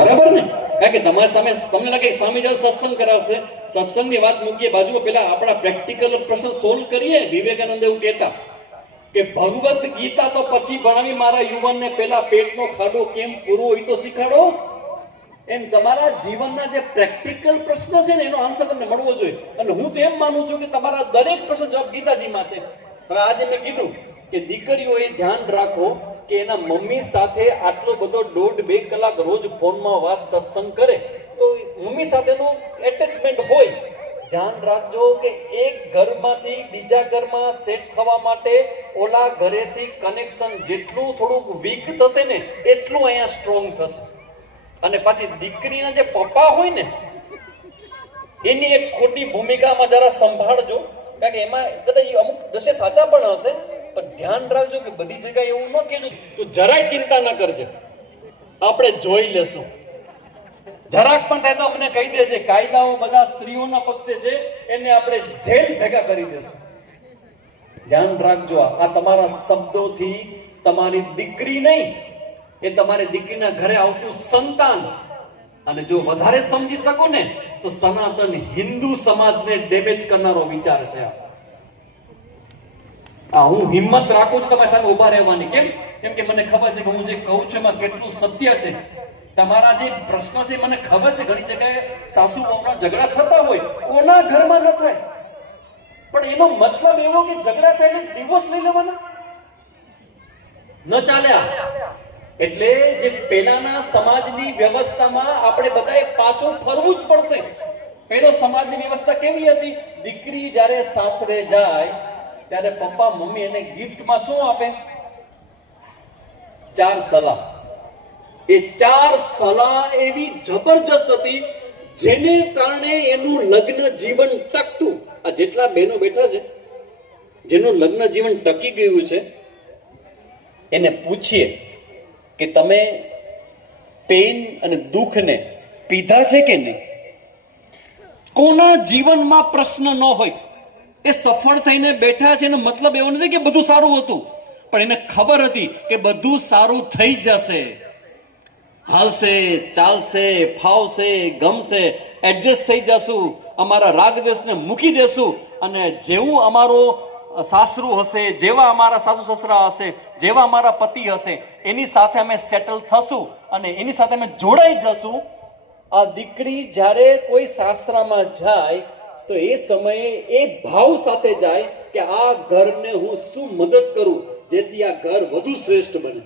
બરાબર ને? કારણ કે તમારી સામે તમને લાગે સામે જાવ સત્સંગ કરાવશે, સત્સંગની વાત મૂકીએ બાજુમાં, પેલા આપણા પ્રેક્ટિકલ પ્રશ્ન સોલ્વ કરીએ. વિવેકાનંદ એવું કહેતા કે ભગવદ્ ગીતા તો પછી ભણાવી, મારા યુવાનને પેલા પેટનો ખાડો કેમ પૂરો હોય તો શીખાડો. એમ તમારા જીવનના જે પ્રેક્ટિકલ પ્રશ્નો છે ને એનો આન્સર તમને મળવો જોઈએ. અને હું તો એમ માનું છું કે તમારા દરેક પ્રશ્ન જવાબ ગીતાજીમાં છે. હવે આજે મેં કીધું કે દીકરીઓએ ધ્યાન રાખો કે એના મમ્મી સાથે આટલો બધો 1.5-2 કલાક રોજ ફોનમાં વાત સત્સંગ કરે તો મમ્મી સાથેનું એટેચમેન્ટ હોય. ધ્યાન રાખજો કે એક ઘરમાંથી બીજા ઘરમાં સેટ થવા માટે ઓલા ઘરેથી કનેક્શન જેટલું થોડુંક વીક થશે ને એટલું અહીંયા સ્ટ્રોંગ થશે. અને પછી દીકરીના જે પપ્પા હોય ને એની એક ખોટી ભૂમિકામાં જરા સંભાળજો. કારણ કે એમાં કદાચ અમુક દશે સાચા પણ હશે, પણ ધ્યાન રાખજો કે બધી જગ્યાએ એવું ન કહેજો. તો જરાય ચિંતા ન કરજે, આપણે જોઈ લેશું. જરાક પણ થાય તો અમને કહી દેજે, કાયદાઓ બધા સ્ત્રીઓના પક્ષે છે, એને આપણે જેલ ભેગા કરી દેશું. ધ્યાન રાખજો, આ તમારા શબ્દોથી તમારી દીકરી નહીં, એ તમારી દીકરીના ઘરે આવતું સંતાન. અને જો વધારે સમજી શકો ને તો સનાતન હિન્દુ સમાજને ડેમેજ કરનારો વિચાર છે. હું હિંમત રાખું છું તમારી સામે ઉભા રહેવાની. કેમ કે મને ખબર છે કે હું જે કહું છું એમાં કેટલું સત્ય છે. તમારા જે પ્રશ્નો છે મને ખબર છે, ઘણી જગ્યાએ સાસુ વહુના ઝઘડા થતા હોય, કોના ઘરમાં ન થાય, પણ એનો મતલબ એવો કે ઝઘડા થાય ને ડિવોર્સ લઈ લેવાના ન ચાલે. એટલે જે પહેલાના સમાજની વ્યવસ્થામાં આપણે બધાએ પાછું ફરવું જ પડશે. પહેલો સમાજની વ્યવસ્થા કેવી હતી? દીકરી જ્યારે સાસરે જાય ત્યારે પપ્પા મમ્મી એને ગિફ્ટમાં શું આપે? 4 સલાહ. એ 4 સલાહ એવી જબરજસ્ત હતી જેને કારણે એનું લગ્ન જીવન ટકતું. આ જેટલા બહેનો બેઠા છે જેનું લગ્ન જીવન ટકી ગયું છે એને પૂછીએ કે તમે પેઇન અને દુઃખને પીધા છે કે નહીં. કોના જીવનમાં પ્રશ્ન ન હોય, એ સફળ થઈને બેઠા છે એનો મતલબ એવો નથી કે બધું સારું હતું, પણ એને ખબર હતી કે બધું સારું થઈ જશે, હાલશે, ચાલશે, ફાવશે, ગમશે, એડજસ્ટ થઈ જશું, અમારા રાગદ્વેષને મૂકી દેશું અને જેવું અમારો સાસરું હશે, જેવા અમારા સાસુ સસરા હશે, જેવા અમારા પતિ હશે એની સાથે અમે સેટલ થશું અને એની સાથે અમે જોડાઈ જશું. આ દીકરી જ્યારે કોઈ સાસરામાં જાય તો એ સમયે એ ભાવ સાથે જાય કે આ ઘરને હું શું મદદ કરું જેથી આ ઘર વધુ શ્રેષ્ઠ બને.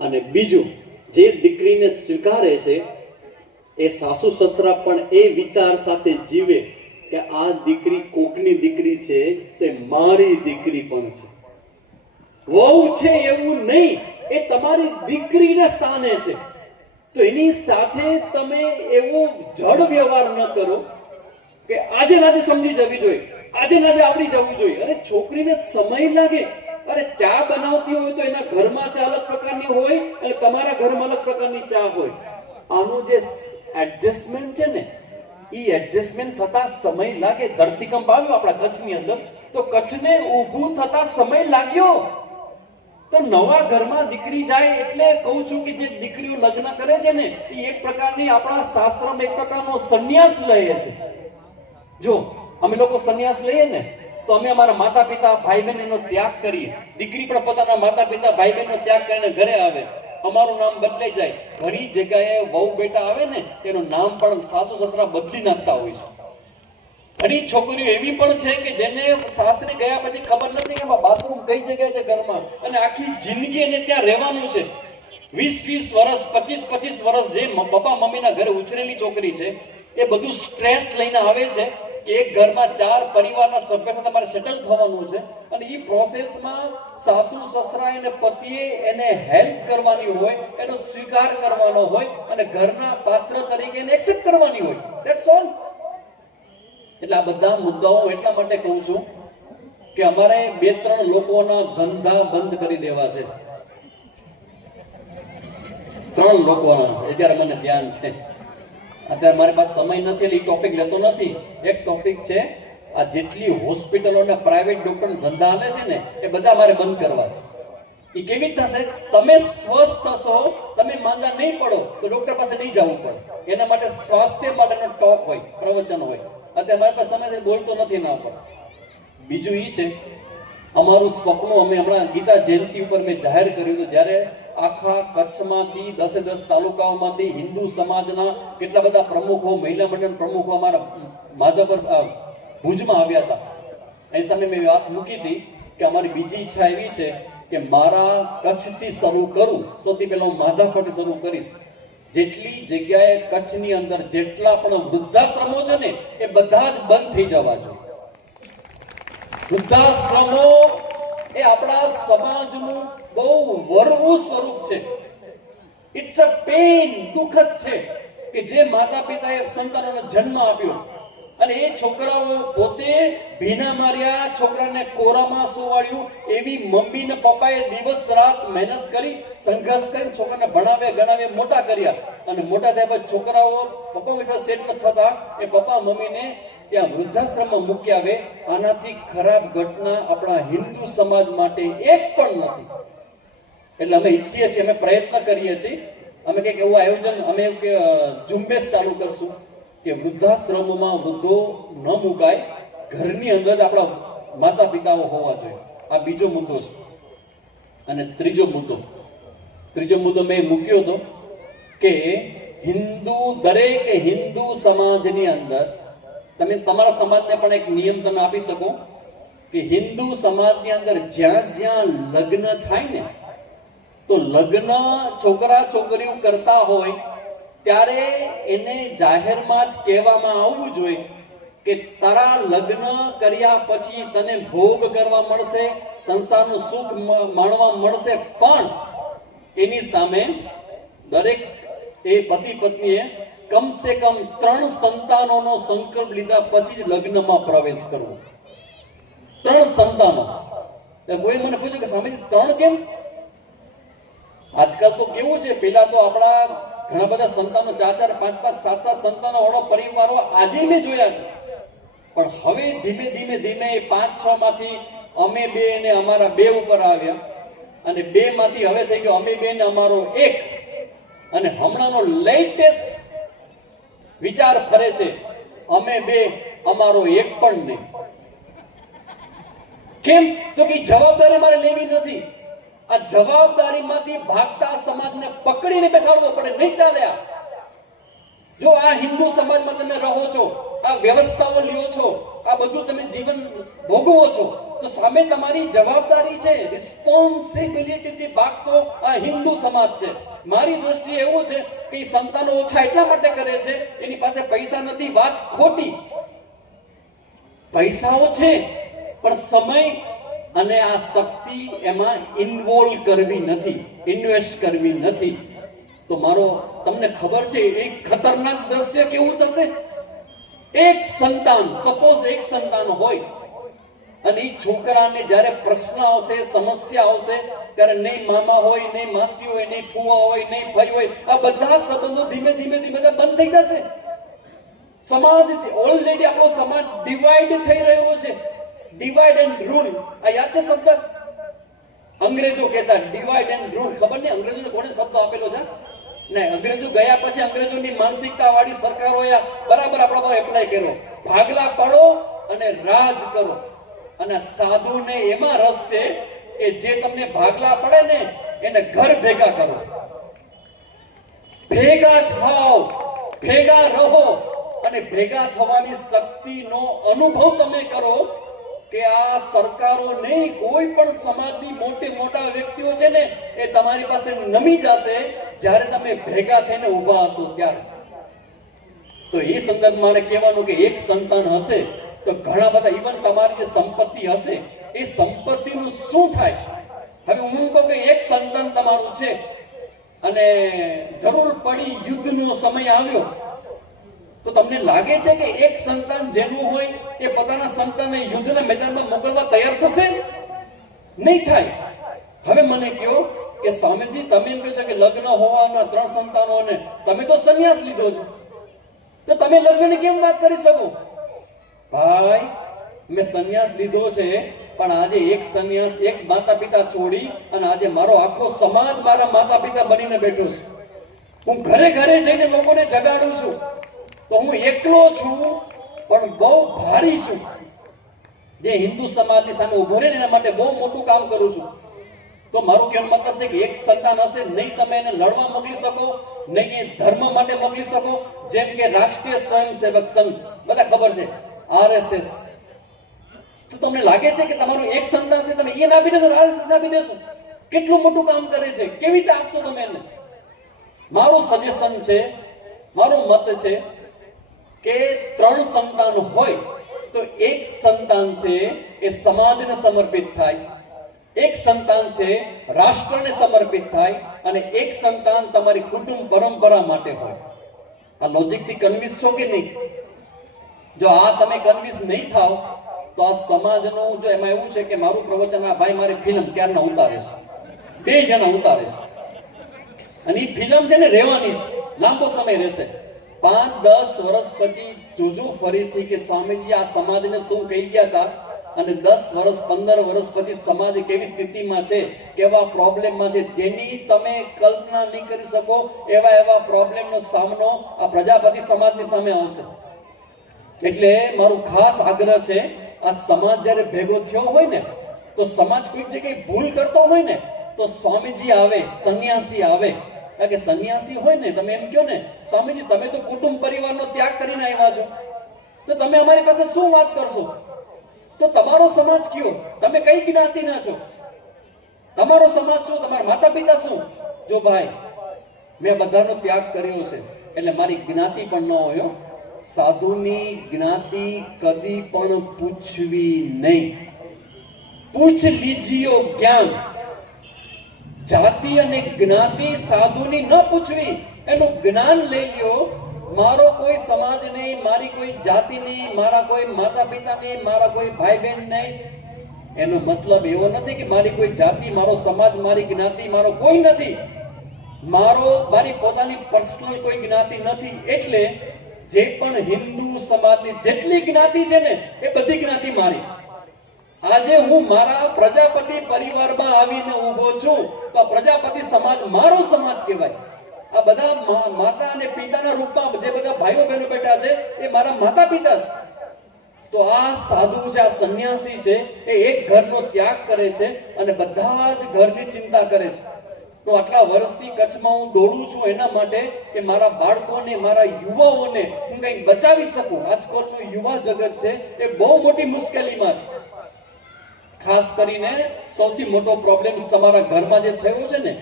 અને બીજું, જે દીકરીને સ્વીકારે છે એ સાસુ સસરા પણ એ વિચાર સાથે જીવે કે આ દીકરી કોકની દીકરી છે તે મારી દીકરી પણ છે. વહુ છે એવું નહીં, એ તમારી દીકરીને સ્થાને છે. તો એની સાથે તમે એવો જડ વ્યવહાર ન કરો કે આજે નાજે સમજી જવી જોઈએ, આજે નાજે આવડી જવું જોઈએ. અરે છોકરીને સમય લાગે. અરે ચા બનાવતી હોય તો એના ઘરમાં ચા અલગ પ્રકારની હોય અને તમારા ઘરમાં અલગ પ્રકારની ચા હોય. આનું જે એડજસ્ટમેન્ટ છે ને એ એડજસ્ટમેન્ટ થતા સમય લાગે. ધરતીકંપ આવ્યો આપણા કચ્છની અંદર તો કચ્છને ઊભું થતા સમય લાગ્યો. તો નવા ઘરમાં દીકરી જાય એટલે કહું છું કે જે દીકરીઓ લગ્ન કરે છે ને એ એક પ્રકારની આપણા શાસ્ત્રમાં એક પ્રકારનો સંન્યાસ લે છે. જો અમે લોકો સંન્યાસ લઈએ ને તો અમે અમારા માતા પિતા ભાઈ બહેન એનો ત્યાગ કરીએ. દીકરી પણ પોતાના માતા પિતા ભાઈ બહેનનો ત્યાગ કરીને ઘરે આવે, અમારું નામ બદલાઈ જાય. ઘણી જગ્યાએ વહુ બેટા આવે ને તેનું નામ પણ સાસુ સસરા બદલી નાખતા હોય છે. ઘણી છોકરીઓ એવી પણ છે કે જેને સાસરે ગયા પછી ખબર નથી કે એમાં બાથરૂમ કઈ જગ્યાએ છે ઘરમાં, અને આખી જિંદગી એને ત્યાં રહેવાનું છે. 20-20 વર્ષ, 25-25 વર્ષ જે પપ્પા મમ્મીના ઘરે ઉછરેલી છોકરી છે એ બધું સ્ટ્રેસ લઈને આવે છે કે એક ઘરમાં 4 પરિવારના સભ્ય સાથે તમારે સેટલ થવાનું છે અને એ પ્રોસેસમાં સાસુ સસરા અને પતિએ એને હેલ્પ કરવાની હોય, એનો સ્વીકાર કરવાનો હોય અને ઘરના પાત્ર તરીકે એને એક્સેપ્ટ કરવાની હોય. That's all. એટલે આ બધા મુદ્દાઓ એટલા માટે કહું છું કે અમારે 2-3 લોકોના ધંધા બંધ કરી દેવા છે. 3 લોકોના અત્યારે મને ધ્યાન છે. અત્યારે મારી પાસે સમય નથી એટલે ટોપિક લેતો નથી. એક ટોપિક છે આ જેટલી હોસ્પિટલો અને પ્રાઇવેટ ડોક્ટર ધંધા હાલે છે ને એ બધા મારે બંધ કરવા છે. એ કેવી થશે? તમે સ્વસ્થ થશો, તમે માંદા નહીં પડો તો ડોક્ટર પાસે નહીં જવું પડે. એના માટે સ્વાસ્થ્ય માટેનો ટોક હોય, પ્રવચન હોય. અત્યારે મારી પાસે સમય બોલતો નથી ના પર. બીજું એ છે, અમારું સપનું અમે હમણાં ગીતા જયંતિ ઉપર મેં જાહેર કર્યું હતું, જ્યારે આખા કચ્છમાંથી 10 તાલુકાઓમાંથી હિન્દુ સમાજના કેટલા બધા પ્રમુખો, મહિલા મંડળ પ્રમુખો અમારા માધવપુર ભુજમાં આવ્યા હતા. એની સામે મેં વાત મૂકી હતી કે અમારી બીજી ઈચ્છા એવી છે કે મારા કચ્છથી શરૂ કરું. સૌથી પહેલા હું માધવપુરથી શરૂ કરીશ. જેટલી જગ્યાએ કચ્છની અંદર જેટલા પણ વૃદ્ધાશ્રમો છે ને એ બધા જ બંધ થઈ જવા જોઈએ. વૃદ્ધાશ્રમો એ આપણા સમાજનું બહુ વરવું સ્વરૂપ છે. ઇટ્સ અ પેઇન, દુઃખદ છે કે જે માતા પિતાએ સંતાનોને જન્મ આપ્યો અને એ છોકરાઓ પોતે ભીના માર્યા, છોકરાને કોરામાં સુવાડ્યું, એવી મમ્મી ને પપ્પાએ દિવસ રાત મહેનત કરી, સંઘર્ષ કરી છોકરાને ભણાવે ગણાવે મોટા કર્યા. અને મોટા થયા પછી છોકરાઓ પપ્પા વિશે સેટ ન થતા એ પપ્પા મમ્મીને ત્યાં વૃદ્ધાશ્રમમાં મૂકી આવે. આનાથી ખરાબ ઘટના આપણા હિન્દુ સમાજ માટે એક પણ નથી. એટલે અમે ઈચ્છીએ છીએ, અમે પ્રયત્ન કરીએ છીએ, અમે કંઈક એવું આયોજન, અમે એવું કે ઝુંબેશ ચાલુ કરશું કે વૃદ્ધાશ્રમોમાં વૃદ્ધો ન મુકાય, ઘરની અંદર જ આપણા માતા પિતાઓ હોવા જોઈએ. આ બીજો મુદ્દો છે. અને ત્રીજો મુદ્દો મેં મૂક્યો હતો કે દરેક હિન્દુ સમાજની અંદર તમે તમારા સમાજને પણ એક નિયમ તમે આપી શકો કે હિન્દુ સમાજની અંદર જ્યાં જ્યાં લગ્ન થાય ને, તો લગ્ન છોકરા છોકરીઓ કરતા હોય ત્યારે એને જાહેરમાં જ કહેવામાં આવવું જોઈએ કે તારા લગ્ન કર્યા પછી તને ભોગ કરવા મળશે, સંસારનું સુખ માણવા મળશે, પણ એની સામે દરેક એ પતિ પત્નીએ કમસે કમ 3 સંતાનોનો સંકલ્પ લીધા પછી જ લગ્નમાં પ્રવેશ કરવો. 3 સંતાનો. કોઈ મને પૂછ્યું કે સ્વામીજી 3 કેમ? આજકાલ તો કેવું છે, પેલા તો આપણા ઘણા બધા સંતાનો 4 5 7 સંતાનો વાળો પરિવારો આજે મેં જોયા છે. પણ હવે ધીમે ધીમે 5 6 માંથી અમે 2 ને અમારા 2 ઉપર આવ્યા, અને 2 માંથી હવે થઈ ગયો અમે 2 ને અમારો 1. અને હમણાંનો લેટેસ્ટ વિચાર ફરે છે અમે 2 અમારો 1 પણ નહીં. કેમ? તો કે જવાબદારી મારે લેવી નથી. આ જવાબદારીમાંથી ભાગતા સમાજને પકડીને બેસાડવો પડે, નહીં ચાલે. જો આ હિન્દુ સમાજમાં તમે રહો છો, આ વ્યવસ્થાઓ લ્યો છો, આ બધું તમે જીવન ભોગવો છો, તો સામે તમારી જવાબદારી છે, રિસ્પોન્સિબિલિટીથી ભાગતો આ હિન્દુ સમાજ છે. મારી દ્રષ્ટિએ એવું છે કે સંતાનો ઓછા એટલા માટે કરે છે, એની પાસે પૈસા નથી. વાત ખોટી. પૈસાઓ છે પણ સમય અને આ શક્તિ એમાં ઇન્વોલ્વ કરવી નથી, ઇન્વેસ્ટ કરવી નથી. તો મારો તમને ખબર છે એક ખતરનાક દ્રશ્ય કેવું થશે? એક સંતાન, સપોઝ એક સંતાન હોય અને એ છોકરાને જ્યારે પ્રશ્ન આવશે, સમસ્યા આવશે, ત્યારે નહીં મામા હોય, નહીં માસી હોય, નહીં ફુવા હોય, નહીં ભાઈ હોય, આ બધા સંબંધો ધીમે ધીમે બંધ થઈ જશે. સમાજ છે ઓલરેડી, આપણો સમાજ ડિવાઈડ થઈ રહ્યો છે. ડિવાઈડ એન્ડ રૂલ, આ યાદ છે શબ્દ? અંગ્રેજો કહેતા ડિવાઈડ એન્ડ રૂલ. ખબર નહીં અંગ્રેજોને કોણે શબ્દ આપેલો છે? નહીં, અંગ્રેજો ગયા પછી અંગ્રેજોની માનસિકતા વાળી સરકારોએ બરાબર આપણા પર એપ્લાય કર્યો. ભાગલા પાડો અને રાજ કરો. અને સાધુને એમાં રસ છે કે જે તમને ભાગલા પડે ને એને ઘર ભેગા કરો, ભેગા થાવ, ભેગા રહો, અને ભેગા થવાની શક્તિનો અનુભવ તમે કરો કે આ સરકારો નહીં, કોઈ પણ સમાજની મોટા વ્યક્તિઓ છે ને એ તમારી પાસે નમી જશે જ્યારે તમે ભેગા થઈને ઊભા હશો ત્યારે. તો એ સંદર્ભમાં મારે કહેવાનું કે એક સંતાન હશે તો ઘણા બધા, ઇવન તમારી જે સંપત્તિ હશે એ સંપત્તિનું શું થાય? હવે હું કહું કે એક સંતાન તમારું છે અને જરૂર પડી, યુદ્ધનો સમય આવ્યો, તો તમને લાગે છે કે એક સંતાન જેનું હોય એ પોતાના સંતાનને યુદ્ધના મેદાનમાં મોકલવા તૈયાર થશે? નહીં થાય. હવે મને કહો કે સ્વામીજી તમે એમ કહો છો કે લગ્ન હોવાના 3 સંતાનોને તમે તો સંન્યાસ લીધો છે, તો તમે લગ્નની કેમ વાત કરી શકો? ભાઈ, મેં સંન્યાસ લીધો છે પણ આજે એક સંન્યાસ, એક માતા પિતા છોડી અને આજે મારો આખો સમાજ મારા માતા પિતા બનીને બેઠો છે. હું ઘરે ઘરે જઈને લોકોને જગાડું છું. તો હું એકલો છું પણ બહુ ભારી છું. જે હિન્દુ સમાજની સામે ઉભો રહે ને એના માટે બહુ મોટું કામ કરું છું. તો મારું કહેવાનો મતલબ છે કે એક સંતાન હશે, નહીં તમે એને લડવા મોકલી શકો, નહીં એ ધર્મ માટે મોકલી શકો. જેમ કે રાષ્ટ્રીય સ્વયંસેવક સંઘ, બધા ખબર છે, RSS. તો તમને લાગે છે કે તમારું એક સંતાન છે, તમે એને આપી દેશો, RSS આપી દેશો? કેટલું મોટું કામ કરે છે, કેવી રીતે આપશો તમે એને? મારું સજેશન છે, મારો મત છે કે 3 સંતાન હોય તો એક સંતાન છે એ સમાજને સમર્પિત થાય, એક સંતાન છે રાષ્ટ્રને સમર્પિત થાય, અને એક સંતાન તમારી કુટુંબ પરંપરા માટે હોય. આ લોજિકથી કન્વિન્સ છો કે નહીં? જો આ તમે કન્વિન્સ નહીં થાવ તો આ સમાજનું, જો એમાં એવું છે કે મારું પ્રવચન, આ ભાઈ મારી ફિલ્મ ક્યારના ઉતારે છે, 2 જણા ઉતારે છે, અને એ ફિલ્મ છે ને રહેવાની છે, લાંબો સમય રહેશે. 5-10 વર્ષ પછી જોજો ફરીથી કે સ્વામીજી આ સમાજને શું કહી ગયા હતા, અને 10 વર્ષ 15 વર્ષ પછી સમાજ કેવી સ્થિતિમાં છે, કેવા પ્રોબ્લેમમાં છે, જેની તમે કલ્પના નહીં કરી શકો એવા પ્રોબ્લેમનો સામનો આ પ્રજાપતિ સમાજની સામે આવશે. એટલે મારું ખાસ આગ્રહ છે, આ સમાજ જ્યારે ભેગો થયો હોય ને, તો સમાજ કોઈક જગ્યાએ ભૂલ કરતો હોય ને, તો સ્વામીજી આવે, સંન્યાસી આવે. કારણ કે સંન્યાસી હોય ને, તમે એમ કહો ને, સ્વામીજી તમે તો કુટુંબ પરિવારનો ત્યાગ કરીને આવ્યા છો, તો તમે અમારી પાસે શું વાત કરશો? તો તમારો સમાજ કયો, તમે કઈ જ્ઞાતિના છો, તમારો સમાજ શું, તમારા માતા પિતા શું? જો ભાઈ, મેં બધાનો ત્યાગ કર્યો છે, એટલે મારી જ્ઞાતિ પણ ન હોય. સાધુની જ્ઞાતિ કદી પણ પૂછવી નહીં. પૂછ લીજીયો જ્ઞાન. જાતિ અને જ્ઞાતિ સાધુની ન પૂછવી, એનું જ્ઞાન લઈ લ્યો. મારો કોઈ સમાજ નહીં, મારી કોઈ જાતિ નહીં, મારા કોઈ માતા પિતા નહીં, મારા કોઈ ભાઈ બહેન નહીં. એનો મતલબ એવો નથી કે મારી કોઈ જાતિ, મારો સમાજ, મારી જ્ઞાતિ, મારો કોઈ નથી. મારી પોતાની પર્સનલ કોઈ જ્ઞાતિ નથી. એટલે જે પણ હિન્દુ સમાજની જેટલી જ્ઞાતિ છે ને, એ બધી જ્ઞાતિ મારી. આજે હું મારા પ્રજાપતિ પરિવારમાં આવીને ઊભો છું, તો પ્રજાપતિ સમાજ મારો સમાજ કહેવાય. આ બધા માતા અને પિતાના રૂપમાં જે બધા ભાઈઓ બહેનો બેઠા છે, એ મારા માતા પિતા છે. તો આ સાધુ છે, આ સંન્યાસી છે, એ એક ઘરનો ત્યાગ કરે છે અને બધા જ ઘરની ચિંતા કરે છે. તો આટલા વર્ષથી કચ્છમાં હું દોડું છું એના માટે કે મારા બાળકોને, મારા યુવાઓને હું કંઈક બચાવી શકું. આજકાલનું યુવા જગત છે એ બહુ મોટી મુશ્કેલીમાં છે. ખાસ કરીને સૌથી મોટો પ્રોબ્લેમ તમારા ઘરમાં જે થયો છે ને,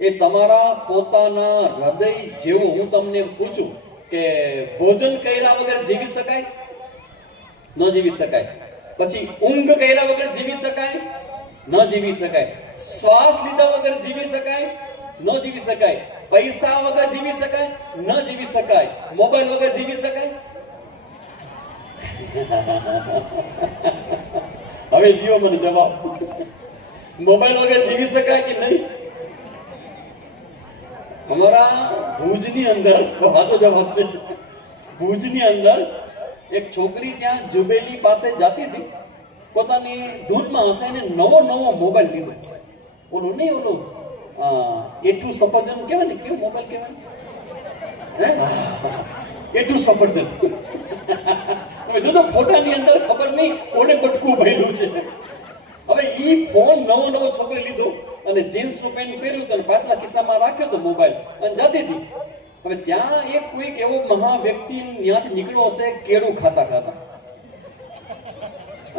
એ તમારા પોતાના હૃદય જેવું. હું તમને પૂછું કે ભોજન કર્યા વગર જીવી શકાય? ન જીવી શકાય. પછી ઊંઘ કર્યા વગર જીવી શકાય? ન જીવી શકાય. શ્વાસ લીધા વગર જીવી શકાય? ન જીવી શકાય. પૈસા વગર જીવી શકાય? ન જીવી શકાય. મોબાઈલ વગર જીવી શકાય? હવે લ્યો મને જવાબ. મોબાઈલ વગર જીવી શકાય કે નહીં? અમારા ભુજની અંદર, સાચો જવાબ છે, ભુજની અંદર એક છોકરી ત્યાં જુબેલી પાસે જતી હતી, પોતાની ધૂનમાં હશે, એને નવો મોબાઈલ લીધો. ઓલું નહીં, ઓલું એઠું સફરજન કહેવાય ને, કેવું મોબાઈલ કહેવાય, એઠું સફરજન. હવે જોજો ફોટાની અંદર ખબર નહીં કોને બટકું ભર્યું છે. હવે ઈ ફોન નવો છોકરી લીધો અને જીન્સનું પેન્ટ પહેર્યું તો પાછલા ખિસ્સામાં રાખ્યો તો મોબાઈલ, અને જતી હતી. હવે ત્યાં એક કોઈક એવો મહા વ્યક્તિ ત્યાંથી નીકળ્યો હશે કેળું ખાતા,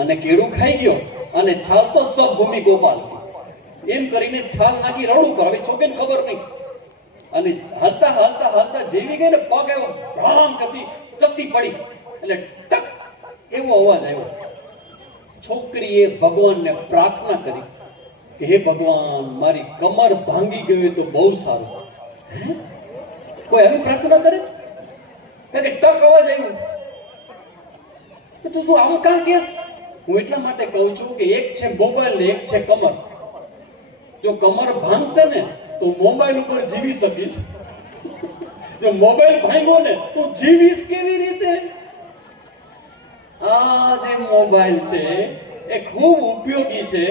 અને કેળું ખાઈ ગયો અને છાલ તો સબ ભૂમિ ગોપાલ એમ કરીને છાલ નાખી રડ ઉપર. હવે છોકરીને ખબર નહીં, અને હાલતા જેવી ગઈ ને, પગ એવો ભ્રામ કરતી ચકતી પડી, એટલે ટક એવો અવાજ આવ્યો. છોકરીએ ભગવાનને પ્રાર્થના કરી કે હે ભગવાન, મારી કમર ભાંગી ગઈ તો બહુ સારું. કોઈ આવી પ્રાર્થના કરે? કારણ કે ટક અવાજ આવ્યો. તું આમ કાં કેસ? હું એટલા માટે કહું છું કે એક છે મોબાઈલ ને એક છે કમર. જો કમર ભાંગશે ને તો મોબાઈલ ઉપર જીવી શકીશ. જો મોબાઈલ ભાંગ્યો ને તો જીવીશ કેવી રીતે? આ જે મોબાઈલ છે એ ખૂબ ઉપયોગી છે,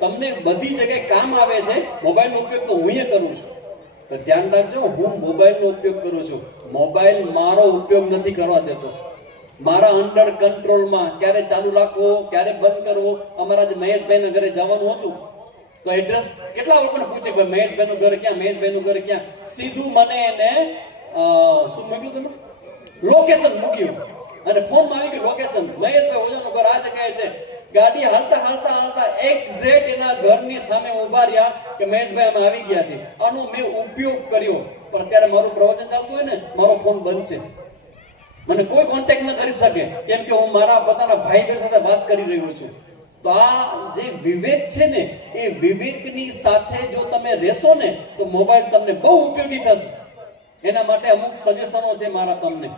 તમને બધી જગ્યાએ કામ આવે છે. મોબાઈલનો ઉપયોગ તો હું કરું છું, તો ધ્યાન રાખજો, હું મોબાઈલનો ઉપયોગ કરું છું. મોબાઈલ મારો ઉપયોગ નથી કરવા દેતો, મારા અંડર કંટ્રોલમાં. ક્યારે ચાલુ રાખવો, ક્યારે બંધ કરવો. અમારા જે મહેશભાઈના ઘરે જવાનું હતું તો એડ્રેસ કેટલા લોકોને પૂછે કે મહેશભાઈનું ઘર ક્યાં, મહેશભાઈનું ઘર ક્યાં. સીધું મને એને શું મોકલ્યું, તમે લોકેશન મૂક્યું અને ફોનમાં આવી ગયું લોકેશન. મહેશભાઈ ઓઝાનું ઘર આ જગ્યાએ છે. ગાડી હાલતા હાલતા હાલતા એક્ઝેક્ટ એના ઘરની સામે ઉભા રહ્યા કે મહેશભાઈ અમે આવી ગયા છે. આનો મેં ઉપયોગ કર્યો. પણ અત્યારે મારું પ્રવચન ચાલતું હોય ને, મારો ફોન બંધ છે, મને કોઈ કોન્ટેક્ટ ન કરી શકે, કેમ કે હું મારા પોતાના ભાઈ બહેન સાથે વાત કરી રહ્યો છું. તો આ જે વિવેક છે ને, એ વિવેકની સાથે જો તમે રહેશો ને તો મોબાઈલ તમને બહુ ઉપયોગી થશે. એના માટે અમુક સજેશનો છે મારા તમને,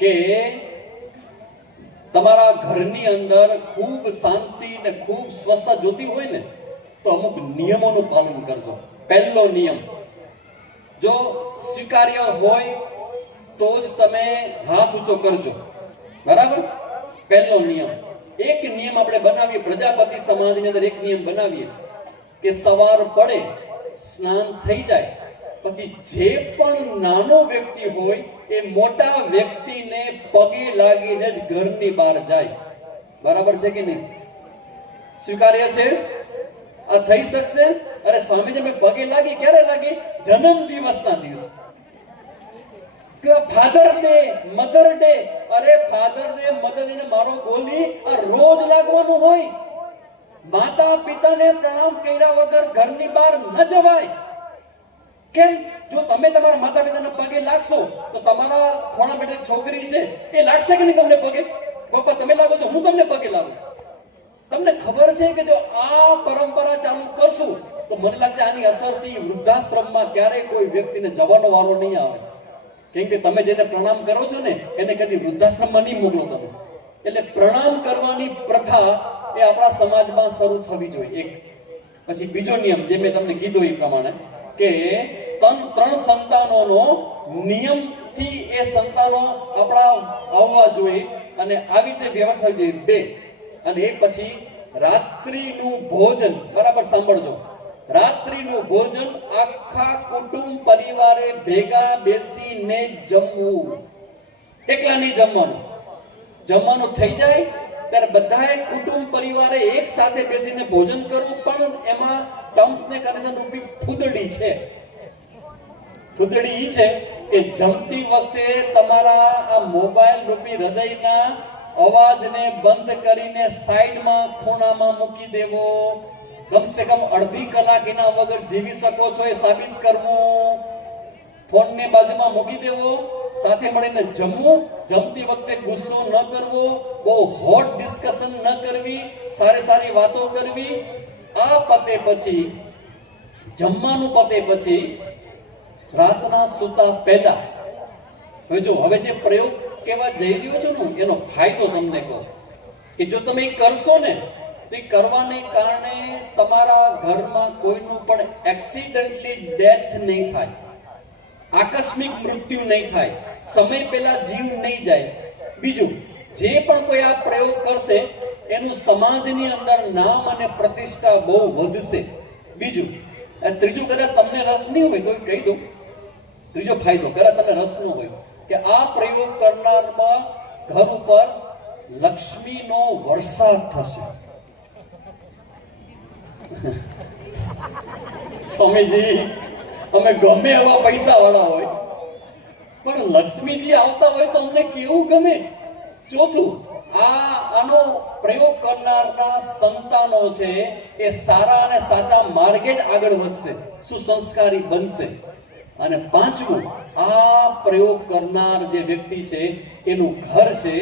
કે તમારા ઘરની અંદર ખૂબ શાંતિ ને ખૂબ સ્વસ્થતા જોતી હોય ને તો અમુક નિયમોનું પાલન કરજો. પહેલો નિયમ, જો સ્વીકાર્ય હોય તો જ તમે હાથ ઊંચો કરજો, બરાબર? પહેલો નિયમ. એક નિયમ આપણે બનાવીએ, પ્રજાપતિ સમાજની અંદર એક નિયમ બનાવીએ કે સવાર પડે, સ્નાન થઈ જાય પછી જે પણ નાનો વ્યક્તિ હોય એ મોટા વ્યક્તિને પગે લાગીને જ ઘરની બહાર જાય. બરાબર છે કે નહીં? સ્વીકાર્ય છે? આ થઈ શકશે? અરે સ્વામીજી મેં પગે લાગી, ક્યારે લાગી? જન્મ દિવસના દિવસ. Father day, mother day. અરે ફાધર ડે, મધર ડે મારો બોલી આ રોજ લાગવાનું હોય. માતા પિતાને પ્રણામ કર્યા વગર ઘરની બહાર ન જવાય. કેમ? જો તમે તમારા માતા પિતાના પગે લાગશો તો તમારા ખોણા બેઠે છોકરી છે એ લાગશે કે નહીં તમને પગે? પપ્પા તમે લાગો તો હું તમને પગે લાગુ. તમને ખબર છે કે જો આ પરંપરા ચાલુ કરશું તો મને લાગે આની અસરથી વૃદ્ધાશ્રમમાં ક્યારેય કોઈ વ્યક્તિને જવાનો વારો નહીં આવે. કેમ કે તમે જેને પ્રણામ કરો છો ને એને કદી વૃદ્ધાશ્રમમાં નહીં મોકલો તમે. એટલે પ્રણામ કરવાની પ્રથા એ આપણા સમાજમાં શરૂ થવી જોઈએ. એક પછી બીજો નિયમ જે મેં તમને કીધો એ પ્રમાણે કે ત્રણ સંતાનોનો નિયમથી એ સંતાનો આપણા આવવા જોઈએ અને આવી રીતે વ્યવસ્થા જોઈએ. બે, અને એ પછી રાત્રિનું ભોજન, બરાબર સાંભળજો, રાત્રિનું ભોજન આખા કુટુંબ પરિવારે ભેગા બેસીને જમવું. એકલા નહીં જમવાનું. જમવાનું થઈ જાય ત્યારે બધાએ કુટુંબ પરિવારે એક સાથે બેસીને ભોજન કરવું. પણ એમાં ટર્મ્સ ને કન્ડિશન રૂપી ફૂદડી છે. ફૂદડી ઈ છે કે જમતી વખતે તમારા આ મોબાઈલ રૂપી હૃદયના અવાજને બંધ કરીને સાઈડમાં ખૂણામાં મૂકી દેવો. કમસે કમ અડધી કલાક એના વગર જીવી શકો છો એ સાબિત કરવું. ફોનને બાજુમાં મૂકી દેવો, સાથે મળીને જમવું. જમતી વખતે ગુસ્સો ન કરવો, બહુ હોટ ડિસ્કશન ન કરવી, સારી સારી વાતો કરવી. આ પતે પછી, જમવાનું પતે પછી રાતના સૂતા પહેલા, હવે જે પ્રયોગ કેવા જઈ રહ્યો છો ને એનો ફાયદો તમને કહો કે જો તમે કરશો ને તો કરવાને કારણે તમારા ઘરમાં કોઈનું પણ એક્સિડન્ટલી ડેથ નહીં થાય, આકસ્મિક મૃત્યુ નહીં થાય, સમય પહેલા જીવ નહીં જાય. બીજું, જે પણ કોઈ આ પ્રયોગ કરશે એનું સમાજની અંદર નામ અને પ્રતિષ્ઠા બહુ વધશે. બીજું, ત્રીજું, કદાચ તમને રસ નહીં હોય તો કહી દઉં. ત્રીજો ફાયદો, કદાચ તમને રસ ન હોય કે આ પ્રયોગ કરનારમાં ઘર ઉપર લક્ષ્મીનો વરસાદ થશે. સ્વામીજી અમે ગમે એવા પૈસા વાળા હોય પણ લક્ષ્મીજી આવતા હોય તો અમને કેવું ગમે. ચોથું, આનો પ્રયોગ કરનારના સંતાનો છે એ સારા અને સાચા માર્ગે જ આગળ વધશે, સુસંસ્કારી બનશે. અને પાંચમું, આ પ્રયોગ કરનાર જે વ્યક્તિ છે એનું ઘર છે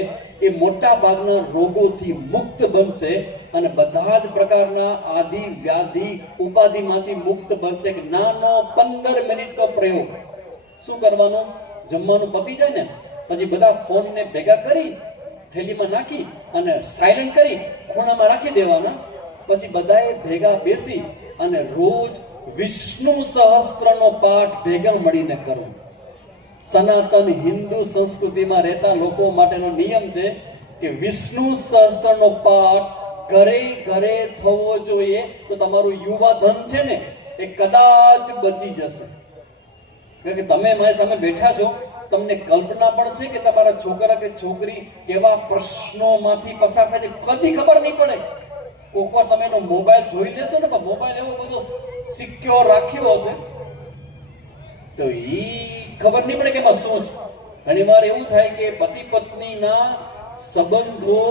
એ મોટા ભાગના રોગોથી મુક્ત બનશે અને બધા જ પ્રકારના આદિ વ્યાધિ ઉપાધિમાંથી મુક્ત બનશે. નાનો 15 મિનિટનો પ્રયોગ. શું કરવાનું? જમવાનું પતી જાય ને પછી બધા ફોનને ભેગા કરી થેલીમાં નાખી અને સાયલેન્ટ કરી ખૂણામાં રાખી દેવાના. પછી બધાએ ભેગા બેસી અને રોજ વિષ્ણુ સહસ્ત્રનો પાઠ ભેગા મળીને કરો. સનાતન હિન્દુ સંસ્કૃતિમાં રહેતા લોકો માટેનો નિયમ છે કે વિષ્ણુ સહસ્ત્રનો પાઠ ઘરે ઘરે થવો જોઈએ, તો તમારું યુવા ધન છે ને એ કદાચ બચી જશે. કારણ કે તમે મારી સામે બેઠા છો, તમને કલ્પના પણ છે કે તમારા છોકરા કે છોકરી કેવા પ્રશ્નોમાંથી પસાર થાય છે, કદી ખબર નહીં પડે. કોકવાર તમે એનો મોબાઈલ જોઈ લેશો ને, પણ મોબાઈલ એવો બધો સિક્યોર રાખ્યો હશે તો ખબર નહીં પડે કે એમાં શું છે. ઘણી વાર એવું થાય કે પતિ પત્નીના સંબંધો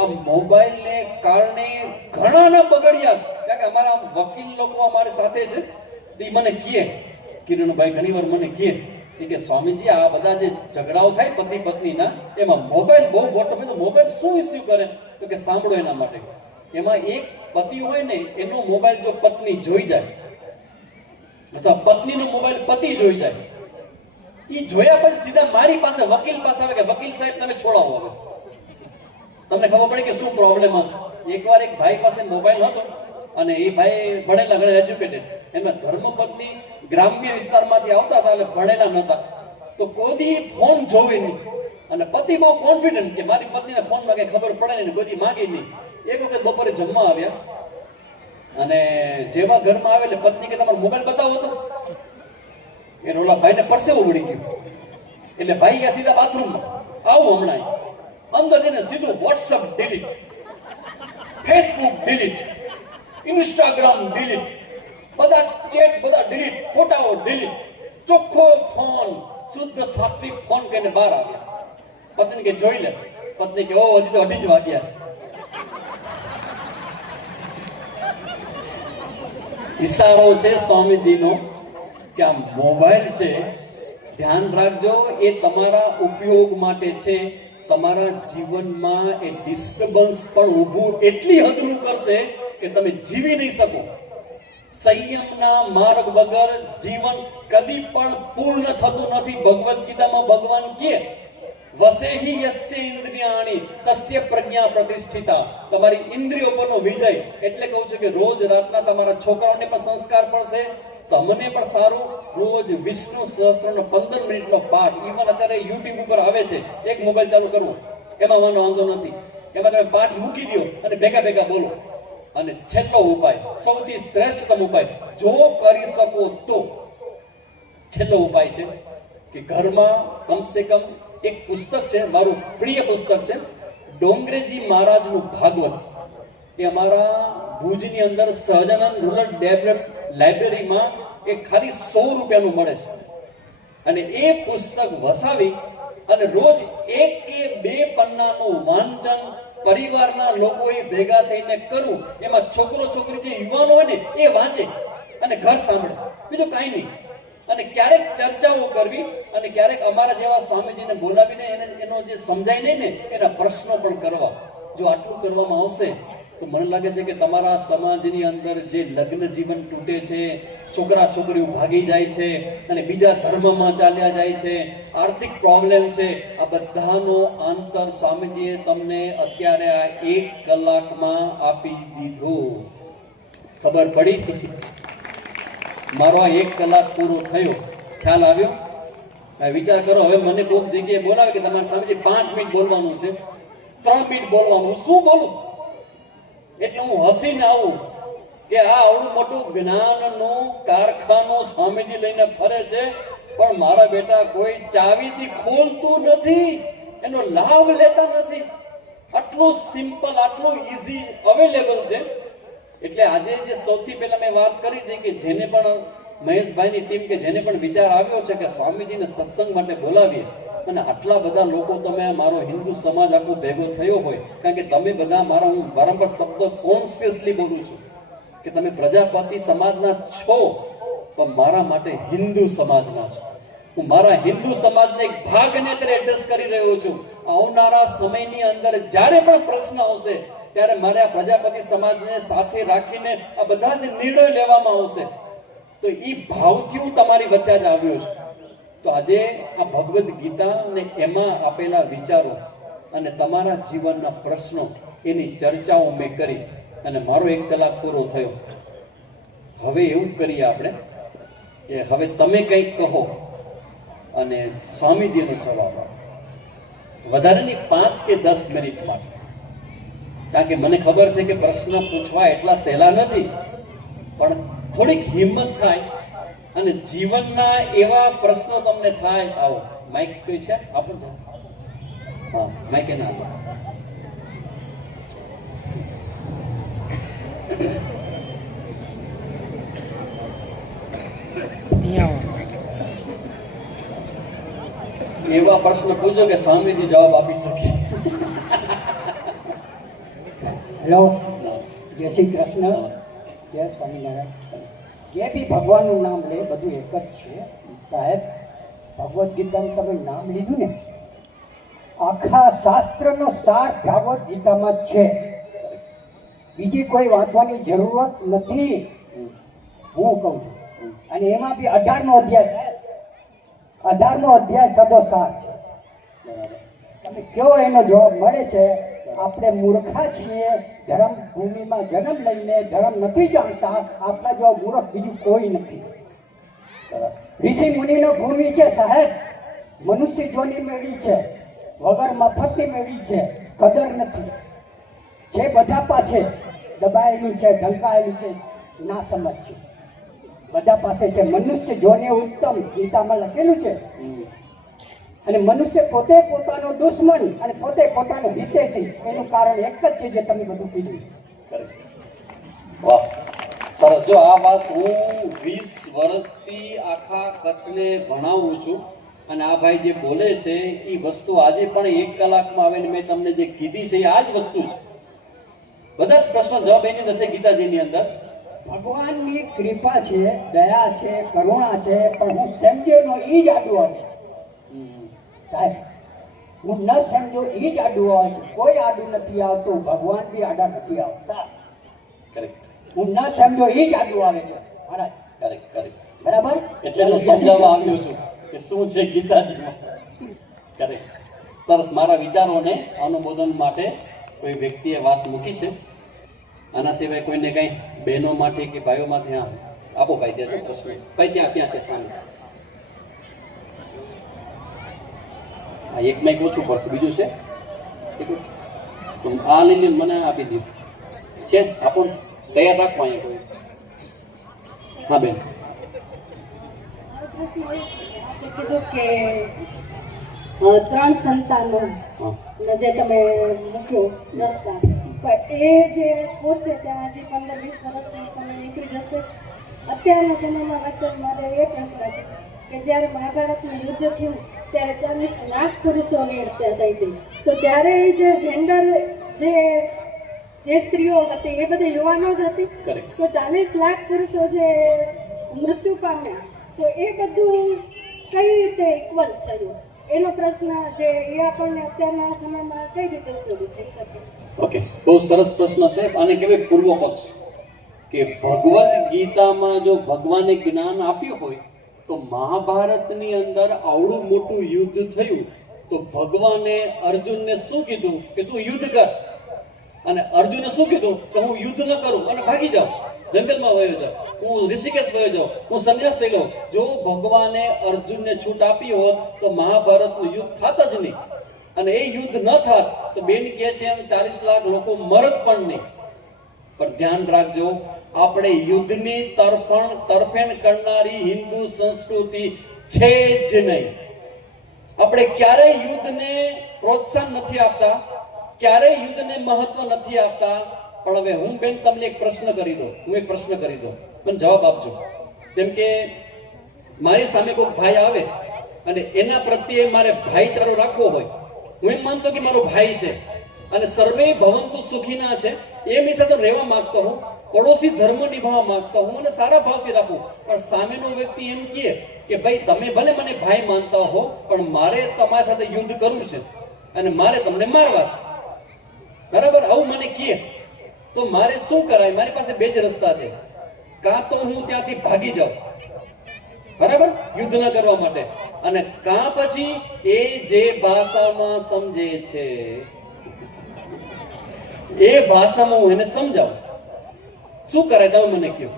આ મોબાઈલને કારણે ઘણાના બગડ્યા છે. કારણ કે અમારા વકીલ લોકો અમારી સાથે છે, તે મને કહે, કિરણભાઈ ઘણી વાર મને કહે કે સ્વામીજી આ બધા જે ઝઘડાઓ થાય પતિ પત્નીના, એમાં મોબાઈલ બહુ મોટો. મેં મોબાઈલ શું ઇસ્યુ કરે તો કે સાંભળો એના માટે, એમાં એક પતિ હોય ને એનો મોબાઈલ જો પત્ની જોઈ જાય અથવા પત્નીનો મોબાઈલ પતિ જોઈ જાય, એ જોયા પછી સીધા મારી પાસે વકીલ પાસે આવે કે વકીલ સાહેબ તમે છોડાવો. હવે તમને ખબર પડે કે શું પ્રોબ્લેમ હશે. એકવાર એક ભાઈ પાસે મોબાઈલ હતો અને એ ભાઈ ભણેલા ઘણા એજ્યુકેટેડ, એમાં ધર્મપત્ની ગ્રામ્ય વિસ્તારમાંથી આવતા હતા એટલે ભણેલા નહોતા, તો કોઈ ફોન જોવે નહીં. અને પતિ બહુ કોન્ફિડન્ટ કે મારી પત્નીને ફોનમાં કઈ ખબર પડે નહીં, કોઈ માગી નહીં. એક વખત બપોરે જમવા આવ્યા અને જેવા ઘરમાં આવે એટલે પત્ની કે તમારો મોબાઈલ બતાવો તો, એ ઓલા ભાઈને પરસેવો વળી ગયો. એટલે ભાઈ ગયા સીધા બાથરૂમમાં, આવું હમણાં અંદર જઈને સીધું WhatsApp delete, Facebook delete, Instagram delete, બધા ચેટ બધા ડિલીટ, ફોટાઓ ડિલીટ, ચોખ્ખો ફોન, શુદ્ધ સાત્વિક ફોન કહીને બહાર આવ્યા. પત્ની કે જોઈ લે. પત્ની કે ઓ હજી તો 2:30 વાગ્યા છે. ઈશારો છે સ્વામીજીનો કે આ મોબાઈલ છે, ધ્યાન રાખજો, એ તમારા ઉપયોગ માટે છે. તમારા જીવનમાં એ ડિસ્ટર્બન્સ પણ ઊભું એટલી હદનું કરશે કે તમે જીવી નહીં શકો. સંયમના માર્ગ વગર જીવન કદી પણ પૂર્ણ થતું નથી. ભગવદ્ ગીતામાં ભગવાન કહે વસેહી યસ્ય ઇન્દ્રિયાણિ તસ્ય પ્રજ્ઞા પ્રતિષ્ઠિતા. તમારી ઇન્દ્રિયો પરનો વિજય. એટલે કહું છું કે રોજ રાતના તમારા છોકરાઓને પણ સંસ્કાર પડશે, તમને પણ સારું. રોજ વિષ્ણુ સહસ્ત્રનો 15 મિનિટનો પાઠ, ઇવન અત્યારે યુટ્યુબ ઉપર આવે છે, એક મોબાઈલ ચાલુ કરવો, એમાં મને વાંધો નથી. એમાં તમે પાઠ મૂકી દો અને ભેગા ભેગા બોલો. અને છેલ્લો ઉપાય, સૌથી શ્રેષ્ઠતમ ઉપાય જો કરી શકો તો, છેલ્લો ઉપાય છે કે ઘરમાં કમસે કમ એક પુસ્તક છે, મારું પ્રિય પુસ્તક છે, ડોંગરેજી મહારાજનું ભાગવત. એ અમારા ભુજની અંદર સહજાનંદ રૂરલ ડેવલપ લાઇબ્રેરીમાં એ ખાલી 100 રૂપિયાનું મળે છે. અને એ પુસ્તક વસાવી અને રોજ 1 કે 2 પન્નાનું વાંચન પરિવારના લોકોએ ભેગા થઈને કરવું. એમાં છોકરો છોકરી જે યુવાનો હોય ને એ વાંચે અને ઘર સાંભળે, બીજું કાંઈ નહીં. અને ક્યારેક ચર્ચાઓ કરવી અને ક્યારેક અમારા જેવા સ્વામીજીને બોલાવીને એનો જે સમજાય નહીં ને એના પ્રશ્નો પણ કરવા. જો આટલું કરવામાં આવશે તો મને લાગે છે કે તમારા સમાજની અંદર જે લગ્ન જીવન તૂટે છે, છોકરા છોકરીઓ ભાગી જાય છે અને બીજા ધર્મમાં ચાલ્યા જાય છે, આર્થિક પ્રોબ્લેમ છે, આ બધાનો આન્સર સ્વામીજીએ તમને અત્યારે આ 1 કલાકમાં આપી દીધો. ખબર પડી? મારો આ 1 કલાક પૂરો થયો, ખ્યાલ આવ્યો? વિચાર કરો, હવે મને કોઈક જગ્યાએ બોલાવે કે તમારે સ્વામીજી 5 મિનિટ બોલવાનું છે, 3 મિનિટ બોલવાનું, શું બોલું? એટલે હું હસીને આવું કે આ આવડું મોટું જ્ઞાનનું કારખાનું સ્વામીજી લઈને ફરે છે, પણ મારા બેટા કોઈ ચાવીથી ખોલતું નથી, એનો લાભ લેતા નથી. આટલું સિમ્પલ, આટલું ઈઝી અવેલેબલ છે. એટલે આજે જે સૌથી પહેલા મેં વાત કરી હતી કે જેને પણ મહેશભાઈની ટીમ કે જેને પણ વિચાર આવ્યો છે કે સ્વામીજીને સત્સંગ માટે બોલાવીએ, અને આટલા બધા લોકો, તમે મારો હિન્દુ સમાજ આખો ભેગો થયો હોય, કારણ કે તમે બધા મારા, હું વારંવાર શબ્દ કોન્શિયસલી બોલું છું કે તમે પ્રજાપતિ સમાજના છો, પણ મારા માટે હિન્દુ સમાજના છો. હું મારા હિન્દુ સમાજને એક ભાગને અત્યારે એડ્રેસ કરી રહ્યો છું. આવનારા સમયની અંદર જ્યારે પણ પ્રશ્ન આવશે ત્યારે મારે આ પ્રજાપતિ સમાજને સાથે રાખીને આ બધા જ નિર્ણય લેવામાં આવશે. તો એ ભાવથી હું તમારી વચ્ચે જ આવ્યો છું. તો આજે આ ભગવદ્ ગીતા અને એમાં આપેલા વિચારો અને તમારા જીવનના પ્રશ્નો, એની ચર્ચાઓ મેં કરી અને મારો 1 કલાક પૂરો થયો. હવે એવું કરીએ આપણે કે હવે તમે કંઈક કહો અને સ્વામીજીનો જવાબ આપો. વધારે નહીં, 5 કે 10 મિનિટમાં. કારણ કે મને ખબર છે કે પ્રશ્ન પૂછવા એટલા સહેલા નથી, પણ થોડીક હિંમત થાય અને જીવનના એવા પ્રશ્નો તમને થાય. આવો માઇક કોઈ છે આપણને? હા, માઇક એના આપો. એવા પ્રશ્ન પૂછો કે સ્વામીજી જવાબ આપી શકે. હેલો, જય શ્રી કૃષ્ણ, જય સ્વામિનારાયણ. જે બી ભગવાનનું નામ લે બધું એક જ છે સાહેબ. ભગવદ્ ગીતાનું તમે નામ લીધું ને, આખા શાસ્ત્રનો સાર ભગવદ્ ગીતામાં જ છે. બીજી કોઈ વાંચવાની જરૂરત નથી, હું કહું છું. અને એમાં બી 18મો અધ્યાય, 18મો અધ્યાય સદો સાર છે. તમે કયો એનો જવાબ મળે છે. આપણે મૂર્ખા છીએ, ધર્મ ભૂમિમાં જન્મ લઈને ધર્મ નથી જાણતા. આપણા જેવા મૂર્ખ બીજું કોઈ નથી. ઋષિ મુનિનો ભૂમિ છે સાહેબ. મનુષ્ય જોની મેળવી છે, વગર મફતની મેળવી છે. કદર નથી, જે બધા પાસે દબાયેલું છે, ઢંકાયેલું છે, ના સમજ છે. બધા પાસે છે. મનુષ્ય જોને ઉત્તમ ગીતામાં લખેલું છે. અને મનુષ્ય પોતે પોતાનો દુશ્મન અને પોતે પોતાનો હિતેશી. એનું કારણ એક જ છે, જે તમે બધું કીધું. વાહ, સરસ. જો આ વાત હું 20 વર્ષથી આખા કચ્છને ભણાવું છું, અને આ ભાઈ જે બોલે છે એ વસ્તુ આજે પણ 1 કલાકમાં આવીને મેં તમને જે કીધી છે એ આ જ વસ્તુ છે. બધા જ પ્રશ્નો જવાબ એની અંદર છે ગીતાજીની અંદર. ભગવાનની કૃપા છે, દયા છે, કરુણા છે, પણ હું સમજ્યોનો એ જ આડું આવે છે સાહેબ. હું ન સમજો એ જ આડું આવે છે. કોઈ આડું નથી આવતું, ભગવાન બી આડા નથી આવતા. કરેક્ટ. હું ન સમજો એ જ આડું આવે છે મહારાજ. Correct, correct. બરાબર. એટલે હું સમજાવવા આવ્યો છું કે શું છે ગીતાજીમાં. કરેક્ટ. સરસ. મારા વિચારોને અનુમોદન માટે કોઈ વ્યક્તિએ વાત મૂકી છે. આના સિવાય કોઈને કંઈ બહેનો માટે કે ભાઈઓ માટે? હા, આપો ભાઈ. ત્યાં પ્રશ્ન ભાઈ, ત્યાં સામે. હા, એક માઇક ઓછું પડશે, બીજું છે તો આ લઈને મને આપી દીધું છે. આપો તૈયાર રાખો અહીંયા કોઈ. હા બેન. કીધું કે 3 સંતાનો જે તમે મૂક્યો રસ્તા, પણ એ જે પહોંચે ત્યાં હજી 15-20 વર્ષનો સમય નીકળી જશે. અત્યારના સમયમાં વચ્ચે મારે એ પ્રશ્ન છે કે જ્યારે મહાભારતનું યુદ્ધ થયું ત્યારે 40 લાખ પુરુષોની હત્યા થઈ હતી. તો ત્યારે જે જેન્ડર જે સ્ત્રીઓ હતી એ બધી યુવાનો જ હતી. તો 40 લાખ પુરુષો જે મૃત્યુ પામ્યા, તો એ બધું કઈ રીતે ઇક્વલ થયું? એનો પ્રશ્ન જે એ આપણને અત્યારના સમયમાં કઈ રીતે ઉપયોગી થઈ શકે? ઓકે, બહુ સરસ પ્રશ્ન છે. આને કહેવાય પૂર્વ પક્ષ. કે ભગવદ્ ગીતામાં જો ભગવાને જ્ઞાન આપ્યું હોય તો મહાભારતની અંદર આવડું મોટું યુદ્ધ થયું તો ભગવાને અર્જુનને શું કીધું કે તું યુદ્ધ કર, અને અર્જુને શું કીધું કે હું યુદ્ધ ન કરું અને ભાગી જાઉં, જંગલમાં વયો જાઉં, હું ઋષિકેશ વયો જાઉં, હું સંન્યાસ લઈ લઉં. જો ભગવાને અર્જુનને છૂટ આપી હોત તો મહાભારતનું યુદ્ધ થાત જ નહીં. અને એ યુદ્ધ ન થાત તો બેન કહે છે એમ 40 લાખ લોકો મરત પણ નહીં. પણ ધ્યાન રાખજો, આપણે યુદ્ધની તરફેણ કરનારી હિન્દુ સંસ્કૃતિ છે જ નહીં. આપણે ક્યારેય યુદ્ધને પ્રોત્સાહન નથી આપતા, ક્યારેય યુદ્ધને મહત્વ નથી આપતા. પણ હવે હું બેન તમને એક પ્રશ્ન કરી દઉં, મને જવાબ આપજો. જેમ કે મારી સામે કોઈ ભાઈ આવે અને એના પ્રત્યે મારે ભાઈચારો રાખવો હોય, હું એમ માનતો કે મારો ભાઈ છે અને સર્વે ભવંતુ સુખીના છે, એમની સાથે રહેવા માંગતો હું, પડોશી ધર્મ નિભાવવા માંગતો હું અને સારા ભાવથી રાખું. પણ સામેનો વ્યક્તિ એમ કહે કે ભાઈ તમે ભલે મને ભાઈ માનતા હો પણ મારે તમારી સાથે યુદ્ધ કરવું છે અને મારે તમને મારવા છે, બરાબર, આવું મને કહે તો મારે શું કરાય? મારી પાસે 2 જ રસ્તા છે. કાં તો હું ત્યાંથી ભાગી જાઉં, બરાબર, યુદ્ધ ન કરવા માટે, અને કાં પછી એ જે ભાષામાં સમજે છે એ ભાષામાં હું એને સમજાવું. શું કરાય તમે મને કહો?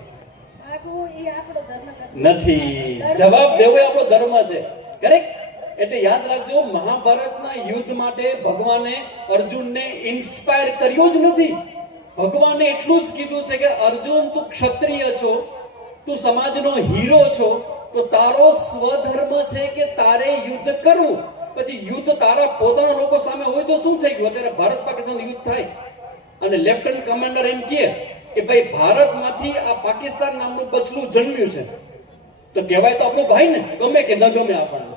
નથી. જવાબ દેવો એ આપણો ધર્મ છે. કરેક્ટ? એટલે યાદ રાખજો, મહાભારતના યુદ્ધ માટે ભગવાને અર્જુનને ઇન્સ્પાયર કર્યો જ નથી. ભગવાને એટલું જ કીધું છે કે અર્જુન, તું ક્ષત્રિય છો, તું સમાજનો હીરો છો, તો તારો સ્વધર્મ છે કે તારે યુદ્ધ કરવું. પછી યુદ્ધ તારા પોતાના લોકો સામે હોય તો શું થઈ ગયું? અત્યારે ભારત પાકિસ્તાન યુદ્ધ થાય અને લેફ્ટનન્ટ કમાન્ડર એમ કહે કે ભાઈ ભારતમાંથી આ પાકિસ્તાન નામનું બચલું જન્મ્યું છે, તો કહેવાય તો આપણો ભાઈ ને, ગમે કે ન ગમે આપણને,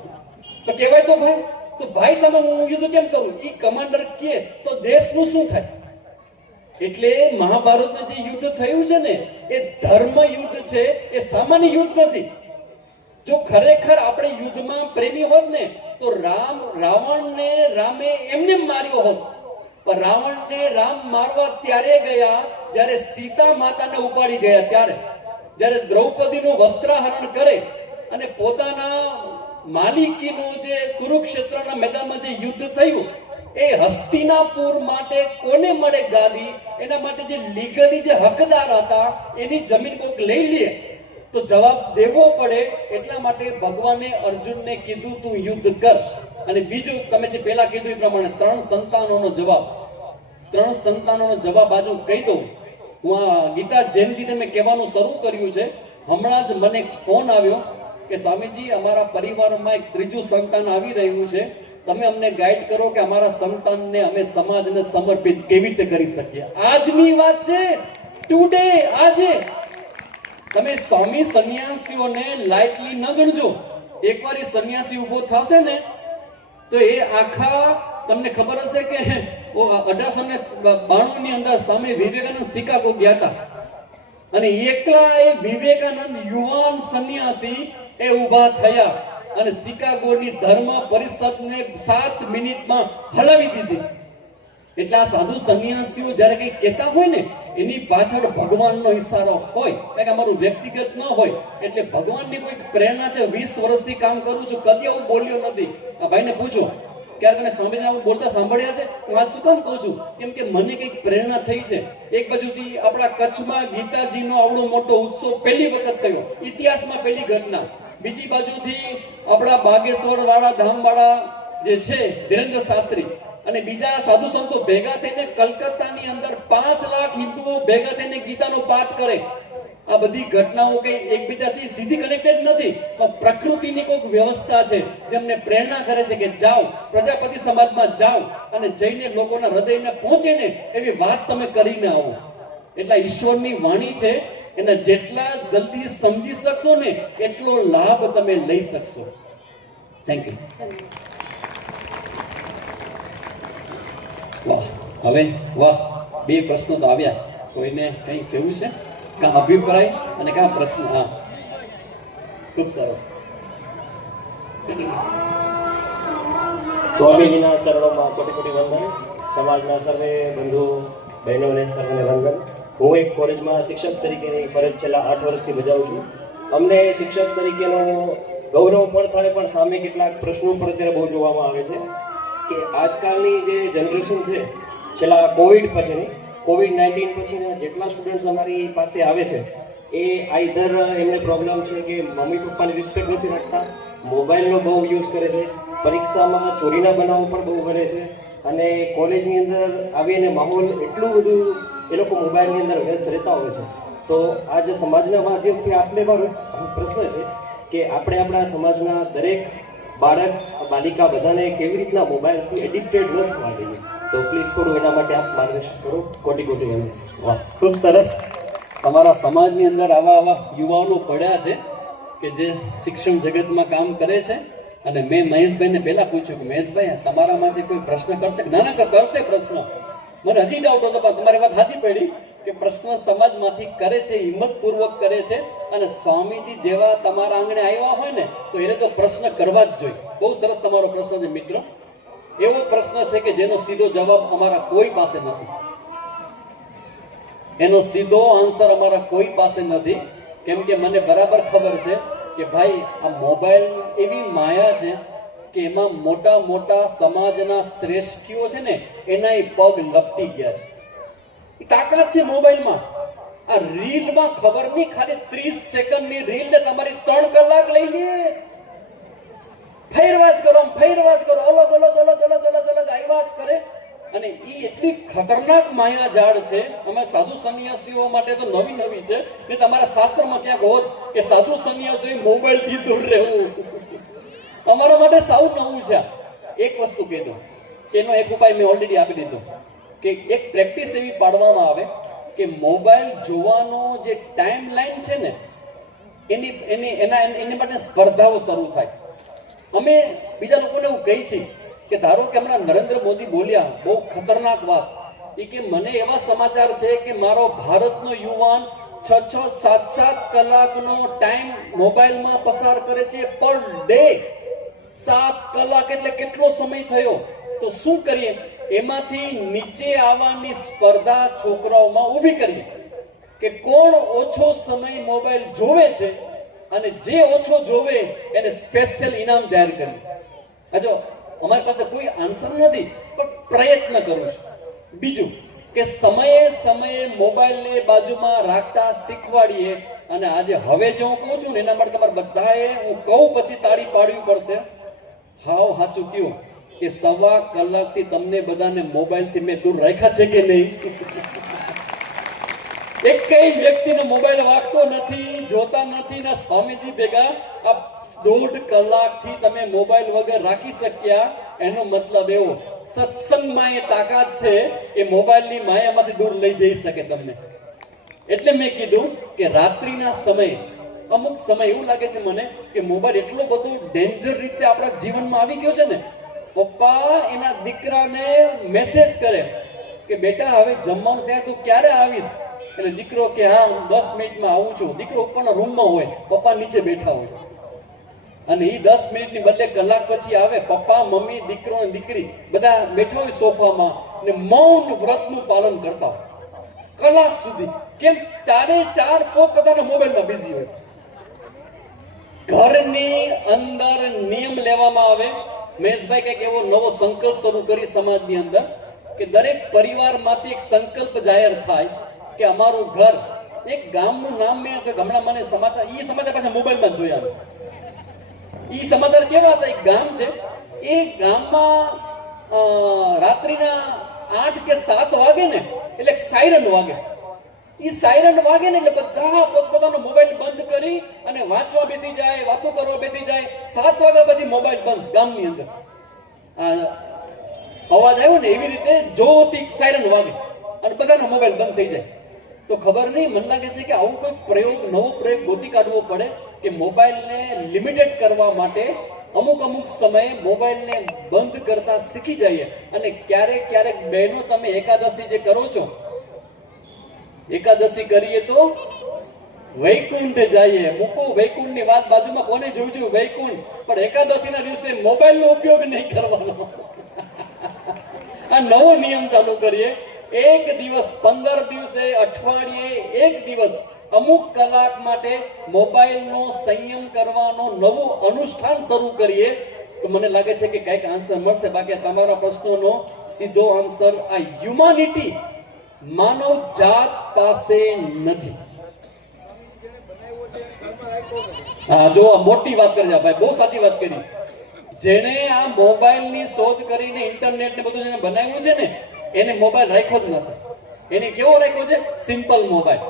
તો કહેવાય તો ભાઈ. તો ભાઈ સામે હું યુદ્ધ કેમ કરું? એ કમાન્ડર કહે તો દેશનું શું થાય? એટલે મહાભારતનું જે યુદ્ધ થયું છે ને, એ ધર્મ યુદ્ધ છે, એ સામાન્ય યુદ્ધ નથી. જો ખરેખર આપણે યુદ્ધમાં પ્રેમી હોત ને, તો રાવણને રામે એમને માર્યો હોત. પણ રાવણને રામ મારવા ત્યારે ગયા જ્યારે સીતા માતાને ઉપાડી ગયા, ત્યારે જ્યારે દ્રૌપદીનું વસ્ત્રાહરણ કરે અને પોતાના માલિકીનું જે કુરુક્ષેત્રના મેદાનમાં જે યુદ્ધ થયું, એ હસ્તિનાપુર માટે કોને મળે ગાદી? એના માટે જે લીગલી જે હકદાર હતા એની જમીન કોઈક લઈ લે તો જવાબ દેવો પડે. એટલા માટે ભગવાને અર્જુનને કીધું તું યુદ્ધ કર. અને બીજું, તમે જે પહેલા કીધું એ પ્રમાણે 3 સંતાનોનો જવાબ, 3 સંતાનોનો જવાબ આજુ કહી દઉં. હું આ ગીતા જયંતિને મેં કહેવાનું શરૂ કર્યું છે. હમણાં જ મને ફોન આવ્યો કે સ્વામીજી, અમારા પરિવારમાં એક 3જું સંતાન આવી રહ્યું છે, તમે અમને ગાઈડ કરો કે અમારા સંતાનને અમે સમાજને સમર્પિત કેવી રીતે કરી શકીએ. આજની વાત છે, ટુડે, આજે. તમે સ્વામી સંન્યાસીઓને લાઇટલી ન ગણજો. એકવાર એ સંન્યાસી ઉભો થશે ને તો એ આખા, તમને ખબર હશે કે 1892 ની અંદર સ્વામી વિવેકાનંદ શિકાગો ગયા હતા અને એકલા એ વિવેકાનંદ યુવાન સંન્યાસી એ ઊભા થયા અને શિકાગોની ધર્મ પરિષદને 7 મિનિટમાં હલાવી દીધી. એટલે આ સાધુ સંન્યાસીઓ જ્યારે કંઈ કહેતા હોય ને, એની પાછળ ભગવાનનો ઈશારો હોય, કંઈક અમારું વ્યક્તિગત ન હોય. એટલે ભગવાનની કોઈક પ્રેરણા છે. 20 વર્ષથી કામ કરું છું, કદી આવું બોલ્યો નથી. આ ભાઈને પૂછો ક્યારે તમે સ્વામીજી આવું બોલતા સાંભળ્યા છે? હું આજ શું કામ કહું છું? કેમ કે મને કંઈક પ્રેરણા થઈ છે. એક બાજુથી આપણા કચ્છમાં ગીતાજીનો આવડો મોટો ઉત્સવ પહેલી વખત થયો, ઇતિહાસમાં પહેલી ઘટના. બીજી બાજુથી આપણા બાગેશ્વર વાળા ધામ વાળા જે છે ધીરેન્દ્ર શાસ્ત્રી અને બીજા સાધુ સંતો ભેગા થઈને કલકત્તાની અંદર 5 લાખ હિન્દુઓ ભેગા થઈને ગીતાનો પાઠ કરે. આ બધી ઘટનાઓ કઈ એકબીજાથી સીધી કનેક્ટેડ નથી, પણ પ્રકૃતિની કોઈક વ્યવસ્થા છે જેમને પ્રેરણા કરે છે કે જાઓ, પ્રજાપતિ સમાજમાં જાઓ અને જઈને લોકોના હૃદયને પહોંચે ને એવી વાત તમે કરીને આવો. એટલે ઈશ્વરની વાણી છે, એને જેટલા જલ્દી સમજી શકશો ને એટલો લાભ તમે લઈ શકશો. Thank you. વાહ, હવે વાહ, 2 પ્રશ્નો તો આવ્યા. કોઈને કંઈ કહેવું છે? કા અભિપ્રાય અને કા પ્રશ્ન? હા, ખૂબ સરસ. સ્વામીજીના ચરણોમાં કોટી કોટી વંદન. સમાજના સર્વે બંધુ બહેનોને સર્વને વંદન. હું એક કોલેજમાં શિક્ષક તરીકેની ફરજ છેલ્લા 8 વર્ષથી બજાવું છું. અમને શિક્ષક તરીકેનો ગૌરવ પણ થાય, પણ સામે કેટલાક પ્રશ્નો પણ અત્યારે બહુ જોવામાં આવે છે કે આજકાલની જે જનરેશન છે, છેલ્લા કોવિડ-19 પછીના જેટલા સ્ટુડન્ટ્સ અમારી પાસે આવે છે, એ આઈધર એમને પ્રોબ્લેમ છે કે મમ્મી પપ્પાની રિસ્પેક્ટ નથી રાખતા, મોબાઈલનો બહુ યુઝ કરે છે, પરીક્ષામાં ચોરીના બનાવો પણ બહુ બને છે, અને કોલેજની અંદર આવીને માહોલ એટલું બધું એ લોકો મોબાઈલની અંદર વ્યસ્ત રહેતા હોય છે. તો આજે સમાજના માધ્યમથી આપને મારો પ્રશ્ન છે કે આપણે આપણા સમાજના દરેક બાળક બાલિકા બધાને કેવી રીતના મોબાઈલથી એડિક્ટેડ ન થવા દઈએ, તો પ્લીઝ થોડું એના માટે આપ માર્ગદર્શન કરો. કોટી કોટી વંદન. વાહ, ખૂબ સરસ. તમારા સમાજની અંદર આવા યુવાનો પડ્યા છે કે જે શિક્ષણ જગતમાં કામ કરે છે. અને મેં મહેશભાઈને પહેલા પૂછ્યું કે મહેશભાઈ, તમારામાંથી કોઈ પ્રશ્ન કરશે? ના, કરશે પ્રશ્ન. મને હજી ડાઉટ હતો, પણ તમારી વાત સાચી પડી કે પ્રશ્ન સમાજમાંથી કરે છે, હિંમતપૂર્વક કરે છે. અને સ્વામીજી જેવા તમારા આંગણે આવ્યા હોય ને તો એને તો પ્રશ્ન કરવા જ જોઈએ. બહુ સરસ તમારો પ્રશ્ન છે મિત્રો. એવો પ્રશ્ન છે કે જેનો સીધો જવાબ અમારા કોઈ પાસે નથી. એનો સીધો આન્સર અમારા કોઈ પાસે નથી. કેમ કે મને બરાબર ખબર છે કે ભાઈ આ મોબાઈલ એવી માયા છે કે એમાં મોટા મોટા સમાજના શ્રેષ્ઠીઓ છે ને એના પગ લપટી ગયા છે. એ તાકાત છે મોબાઈલમાં. આ રીલમાં ખબર નહીં, ખાલી 30 સેકન્ડની રીલ ને તમારી 3 કલાક લઈ લે. ફેરવા જ કરો, ફેરવા જ કરો, અલગ અલગ અલગ અલગ અલગ અલગ આવ્યા જ કરે. અને એ એટલી ખતરનાક માયાજાળ છે. અમે સાધુ સંન્યાસીઓ માટે તો નવી નવી છે ને તમારા શાસ્ત્રમાં ક્યાંક હોત કે સાધુ સંન્યાસીઓ મોબાઈલથી દૂર રહેવું. અમારા માટે સાવ નવું છે. એક વસ્તુ કહી દઉં, એનો એક ઉપાય મેં ઓલરેડી આપી દીધો કે એક પ્રેક્ટિસ એવી પાડવામાં આવે કે મોબાઈલ જોવાનો જે ટાઈમ લાઈન છે ને એની માટે સ્પર્ધાઓ શરૂ થાય. અમે બીજા લોકોને એવું કહી છીએ કે ધારો કે હમણાં નરેન્દ્ર મોદી બોલ્યા બહુ ખતરનાક વાત, એ કે મને એવા સમાચાર છે કે મારો ભારતનો યુવાન 6-7 કલાકનો ટાઈમ મોબાઈલમાં પસાર કરે છે પર ડે. 7 કલાક એટલે કેટલો સમય થયો? તો શું કરીએ? એમાંથી નીચે આવવાની સ્પર્ધા છોકરાઓમાં ઊભી કરીએ કે કોણ ઓછો સમય મોબાઈલ જોવે છે અને જે ઓછો જોવે એને સ્પેશિયલ ઇનામ જાહેર કરીએ. જો અમારી પાસે કોઈ આન્સર નથી પણ પ્રયત્ન કરું છું. બીજું કે સમયે સમયે મોબાઈલને બાજુમાં રાખતા શીખવાડીએ. અને આજે હવે જે હું કહું છું ને એના માટે તમારે બધાએ હું કહું પછી તાળી પાડવી પડશે. હાવ સાચું કહ્યું કે 1.25 કલાકથી તમને બધાને મોબાઈલથી મેં દૂર રાખ્યા છે કે નહીં? એકેય વ્યક્તિને મોબાઈલ વાગતો નથી, જોતા નથી ને સ્વામીજી ભેગા આ 1.5 કલાકથી તમે મોબાઈલ વગર રાખી શક્યા. એનો મતલબ એવો સત્સંગમાં એ તાકાત છે એ મોબાઈલની માયામાંથી દૂર લઈ જઈ શકે તમને. એટલે મેં કીધું કે રાત્રિના સમયે અમુક સમય એવું લાગે છે મને કે મોબાઈલ એટલો બધો ડેન્જર રીતે આપણા જીવનમાં આવી ગયો છે ને. પપ્પા એના દીકરાને મેસેજ કરે કે બેટા હવે જમવાનું ત્યાં તું ક્યારે આવીશ? એટલે દીકરો કે હા હું 10 મિનિટમાં આવું છું. દીકરો ઉપરના રૂમમાં હોય, પપ્પા નીચે બેઠા હોય અને એ 10 મિનિટની બદલે કલાક પછી આવે. પપ્પા મમ્મી દીકરો અને દીકરી બધા બેઠા હોય સોફામાં ને મૌન વ્રતનું પાલન કરતા હોય કલાક સુધી. કેમ? 4 પોતપોતાના મોબાઈલમાં બિઝી હોય. ઘરની અંદર નિયમ લેવામાં આવે. મહેશભાઈ કંઈક એવો નવો સંકલ્પ શરૂ કરી સમાજની અંદર કે દરેક પરિવારમાંથી એક સંકલ્પ જાહેર થાય કે અમારું ઘર એક ગામનું નામ મેં હમણાં મને સમાચાર પાછા મોબાઈલમાં જ જોયા. એ સમાચાર કેવા હતા? એક ગામ છે, એ ગામમાં રાત્રિના 8 કે 7 વાગે ને એટલે સાયરન વાગે. એ સાયરન વાગે ને એટલે બધા પોતપોતાનો મોબાઈલ બંધ કરી અને વાંચવા બેસી જાય, વાતો કરવા બેસી જાય. 7 વાગ્યા પછી મોબાઈલ બંધ ગામની અંદર. અવાજ આવ્યો ને એવી રીતે જોરથી સાયરન વાગે અને બધાના મોબાઈલ બંધ થઈ જાય. તો ખબર નહીં, મને લાગે છે કે આવું કોઈ નવો પ્રયોગ ગોતી કાઢવો પડે કે મોબાઈલને લિમિટેડ કરવા માટે અમુક સમયે મોબાઈલને બંધ કરતા શીખી જઈએ. અને ક્યારેક બહેનો તમે એકાદશી જે કરો છો, એકાદશી કરીએ તો વૈકુંઠ જઈએ. મૂકો વૈકુંઠની વાત બાજુમાં, કોને જોયું છે વૈકુંઠ? પણ એકાદશીના દિવસે મોબાઈલનો ઉપયોગ નહીં કરવાનો. આ નવો નિયમ ચાલુ કરીએ. એક દિવસ, 15 દિવસે, અઠવાડિયે એક દિવસ અમુક કલાક માટે મોબાઈલનો સંયમ કરવાનો નવું અનુષ્ઠાન શરૂ કરીએ તો મને લાગે છે કે કંઈક આન્સર મળશે. બાકી તમારા પ્રશ્નોનો સીધો આન્સર આ હ્યુમાનિટી માનવ જાત પાસે નથી. હા, જો મોટી વાત કરી છે ભાઈ, બહુ સાચી વાત કરી. જેણે આ મોબાઈલની શોધ કરીને ઇન્ટરનેટ ને બધું જેને બનાવ્યું છે ને એને મોબાઈલ રાખ્યો જ નથી. એને કેવો રાખ્યો છે? Simple mobile.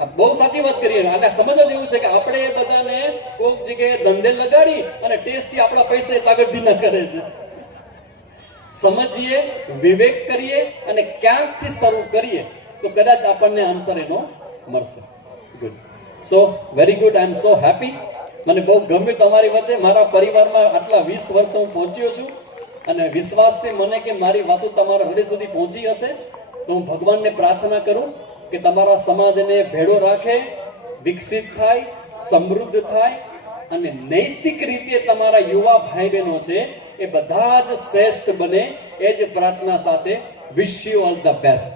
આ બહુ સાચી વાત કરીએ. એટલે સમજ જ એવું છે કે આપણે બધાને કોઈક જગ્યાએ ધંધે લગાડી અને ટેસ્ટથી આપણા પૈસા તાગડધી ના કરે છે. સમજીએ, વિવેક કરીએ અને ક્યાંકથી શરૂ કરીએ તો કદાચ આપણને આન્સર એનો મળશે. Good. So very good. I am so happy. મને બહુ ગમ્યું તમારી વચ્ચે. મારા પરિવારમાં આટલા 20 વર્ષ હું પહોંચ્યો છું અને વિશ્વાસ છે મને કે મારી વાતો તમારા હૃદય સુધી પહોંચી હશે. તો હું ભગવાનને પ્રાર્થના કરું કે તમારા સમાજને ભેળો રાખે, વિકસિત થાય, સમૃદ્ધ થાય અને નૈતિક રીતે તમારા યુવા ભાઈ બહેનો છે એ બધા જ શ્રેષ્ઠ બને. એ જ પ્રાર્થના સાથે wish you all the best.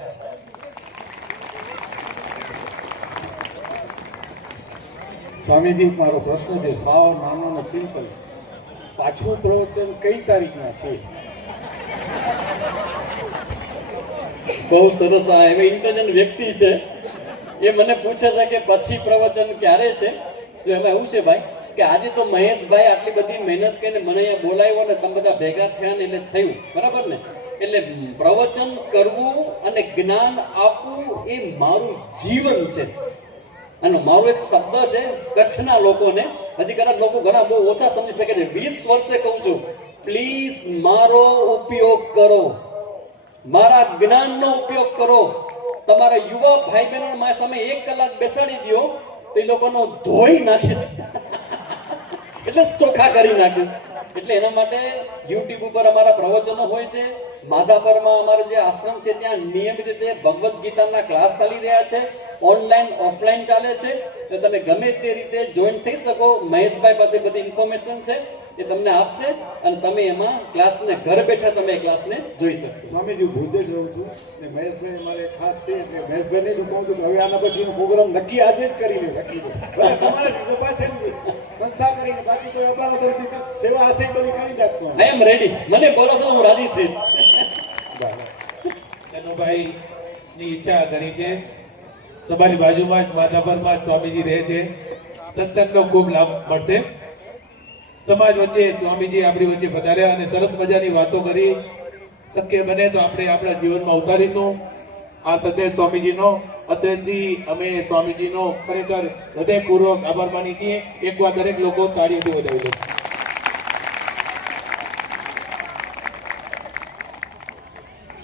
Swamiji, મારો પ્રશ્ન છે સાવ નાનો ને સિમ્પલ. પાછું પ્રવચન કઈ તારીખના છે? બહુ સરસ. આ એવી ઇન્ટેલિજન્ટ વ્યક્તિ છે એ મને પૂછે છે કે પછી પ્રવચન ક્યારે છે. તો એમાં એવું છે ભાઈ કે આજે તો મહેશભાઈ આટલી બધી મહેનત કરીને મને અહીંયા બોલાવ્યો ને તમે બધા ભેગા થયા ને એટલે થયું, બરાબર ને? એટલે પ્રવચન કરવું અને જ્ઞાન આપવું એ મારું જીવન છે. અને મારો એક શબ્દ છે કચ્છના લોકોને, હજી કદાચ લોકો ઘણા બહુ ઓછા સમજી શકે છે, 20 વર્ષે કહું છું, પ્લીઝ મારો ઉપયોગ કરો, મારા જ્ઞાનનો ઉપયોગ કરો. તમારા યુવા ભાઈ બહેનો મારી સામે 1 કલાક બેસાડી દો તો એ લોકોનો ધોઈ નાખીશ, એટલે ચોખ્ખા કરી નાખીશ. એટલે એના માટે યુટ્યુબ ઉપર અમારા પ્રવચનો હોય છે. માધાપરમાં અમારો જે આશ્રમ છે ત્યાં નિયમિત રીતે ભગવદ્ ગીતાના ક્લાસ ચાલી રહ્યા છે, ઓનલાઈન ઓફલાઈન ચાલે છે. એટલે તમે ગમે તે રીતે જોઈન થઈ શકો. મહેશભાઈ પાસે બધી ઇન્ફોર્મેશન છે એ તમને આપશે અને તમે એમાં ક્લાસને ઘર બેઠા તમે એ ક્લાસને જોઈ શકશો. સ્વામીજી હું ભૂલ જ રહું છું ને મહેશભાઈ અમારે ખાસ છે એટલે મહેશભાઈને જ કહું છું કે હવે આના પછીનો પ્રોગ્રામ નક્કી આજે જ કરીને રાખી દો. ભલે તમારે પાસે સંસ્થા કરીને બાકી કોઈ અપાણા તરફથી સેવા હશે તો એ કરી નાખશો. આઈ એમ રેડી. મને બોલો છો હું રાજી થઈશ. કનુભાઈ ની ઈચ્છા ઘણી છે. તમારી બાજુમાં જ માધાપરમાં જ સ્વામીજી રહે છે. સત્સંગનો ખૂબ લાભ મળશે. સમાજ વચ્ચે સ્વામીજી આપણી વચ્ચે પધાર્યા અને સરસ મજાની વાતો કરી. શક્ય બને તો આપણે આપણા જીવનમાં ઉતારીશું આ સંદેશ સ્વામીજીનો. અત્રેથી અમે સ્વામીજીનો ખરેખર હૃદયપૂર્વક આભાર માની છીએ. એકવાર દરેક લોકો તાળીઓથી વધાવી દે.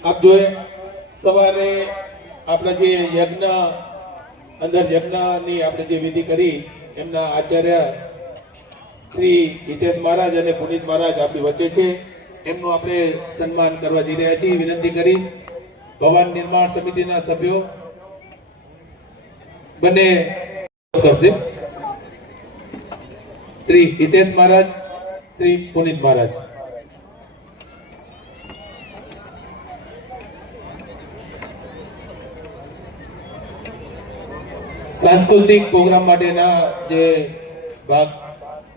આપ જોઈએ સવારે આપણા જે યજ્ઞ અંદર યજ્ઞની આપણે જે વિધિ કરી એમના આચાર્ય શ્રી હિતેશ મહારાજ અને પુનિત મહારાજ આપણી વચ્ચે છે. એમનું આપણે સન્માન કરવા જઈ રહ્યા છીએ. વિનંતી કરીશ ભવન નિર્માણ સમિતિના સભ્યો બંને કરશે. શ્રી હિતેશ મહારાજ, શ્રી પુનિત મહારાજ. સાંસ્કૃતિક પ્રોગ્રામ માટેના જે ભાગ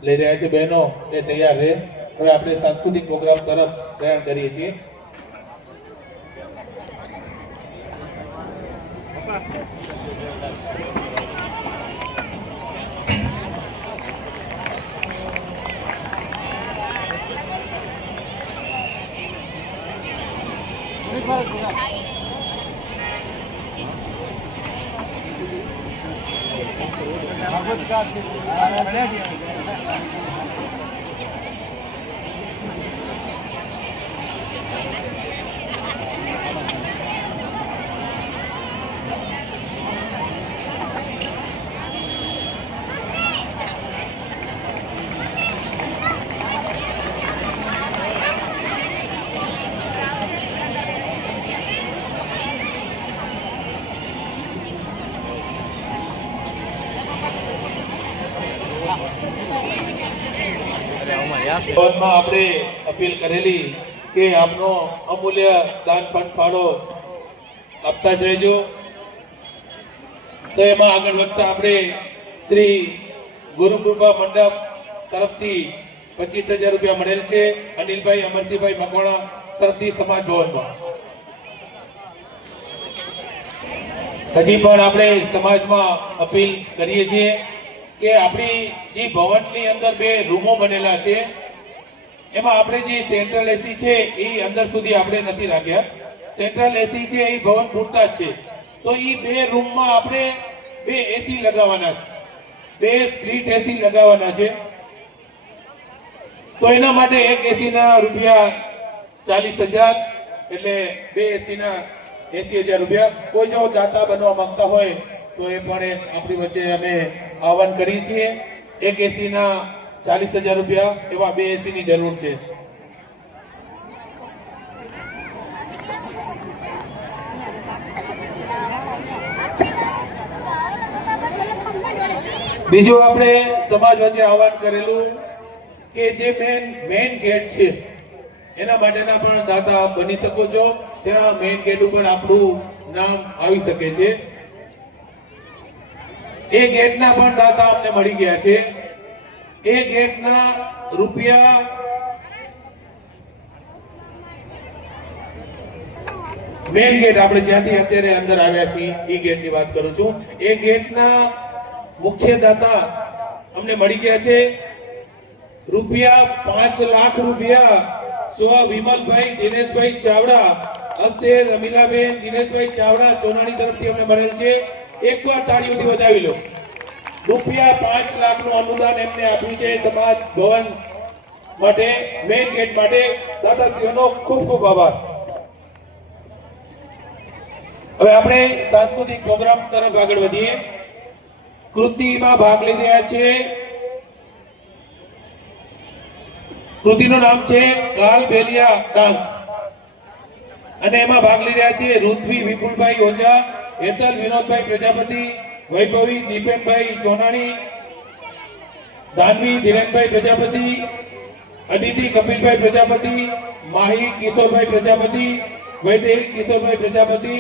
લઈ રહ્યા છે બહેનો એ તૈયાર રહે. હવે આપણે સાંસ્કૃતિક પ્રોગ્રામ તરફ પ્રયાણ કરીએ છીએ. ભવનમાં આપણે અપીલ કરેલી કે આપનો અમૂલ્ય દાન ફંડ ફાળો આપતા જ રહેજો. તો એમાં આગળ વધતા આપણે શ્રી ગુરુકૃપા મંડપ તરફથી 25,000 રૂપિયા મળેલ છે. અનિલભાઈ અમરસિંહભાઈ મકવાણા તરફથી સમાજ ભવનમાં. હજી પણ આપણે સમાજમાં અપીલ કરીએ છીએ કે આપણી જે ભવનની અંદર 2 રૂમો બનેલા છે એમાં આપણે જે સેન્ટ્રલ એસી છે એ અંદર સુધી આપણે નથી રાખ્યા. સેન્ટ્રલ એસી છે એ ભવન પૂરતા જ છે. તો એ 2 રૂમમાં આપણે 2 એસી લગાવવાના છે, 2 સ્પ્લિટ એસી લગાવવાના છે. તો એના માટે એક એસીના રૂપિયા 40,000 એટલે 2 એસીના 80,000 રૂપિયા. કોઈ જો દાતા બનવા માંગતા હોય તો એ પણ આપણી વચ્ચે અમે આહવાન કરીએ છીએ. એક એસીના 40,000 રૂપિયા એવા 2 એસીની જરૂર છે. બીજું આપણે સમાજ વચ્ચે આહવાન કરેલું કે જે મેઇન ગેટ છે એના માટેના પણ દાતા બની શકો છો. ત્યાં મેઇન ગેટ ઉપર આપણું નામ આવી શકે છે. એ ગેટના પણ દાતા અમને મળી ગયા છે. એ ગેટના રૂપિયા મેઇન ગેટ આપણે જ્યાંથી અત્યારે અંદર આવ્યા છીએ એ ગેટની વાત કરું છું. એ ગેટના મુખ્ય દાતા અમને મળી ગયા છે રૂપિયા 5 લાખ રૂપિયા સ્વ વિમલભાઈ દિનેશભાઈ ચાવડા હસ્તે રમીલાબેન દિનેશભાઈ ચાવડા ચોનાણી તરફથી અમને મળેલ છે. એકવાર તાળીઓથી વધાવી લો. રૂપિયા 5 લાખનું અનુદાન એમને આપ્યું છે સમાજ ભવન માટે, મેઇન ગેટ માટે. દાદાશ્રીઓનો ખૂબ ખૂબ આભાર. હવે આપણે સાંસ્કૃતિક પ્રોગ્રામ તરફ આગળ વધીએ. કૃતિમાં ભાગ લઈ રહ્યા છે, કૃતિનું નામ છે કાલબેલિયા ડાન્સ અને એમાં ભાગ લઈ રહ્યા છે ઋત્વી વિપુલભાઈ ઓઝા, હેતલ વિનોદભાઈ પ્રજાપતિ, વૈભવી દીપેનભાઈ ચોનાણી, દાનવી ધીરેનભાઈ પ્રજાપતિ, અદિતિ કપિલભાઈ પ્રજાપતિ, માહી કિશોરભાઈ પ્રજાપતિ, વૈદેહી કિશોરભાઈ પ્રજાપતિ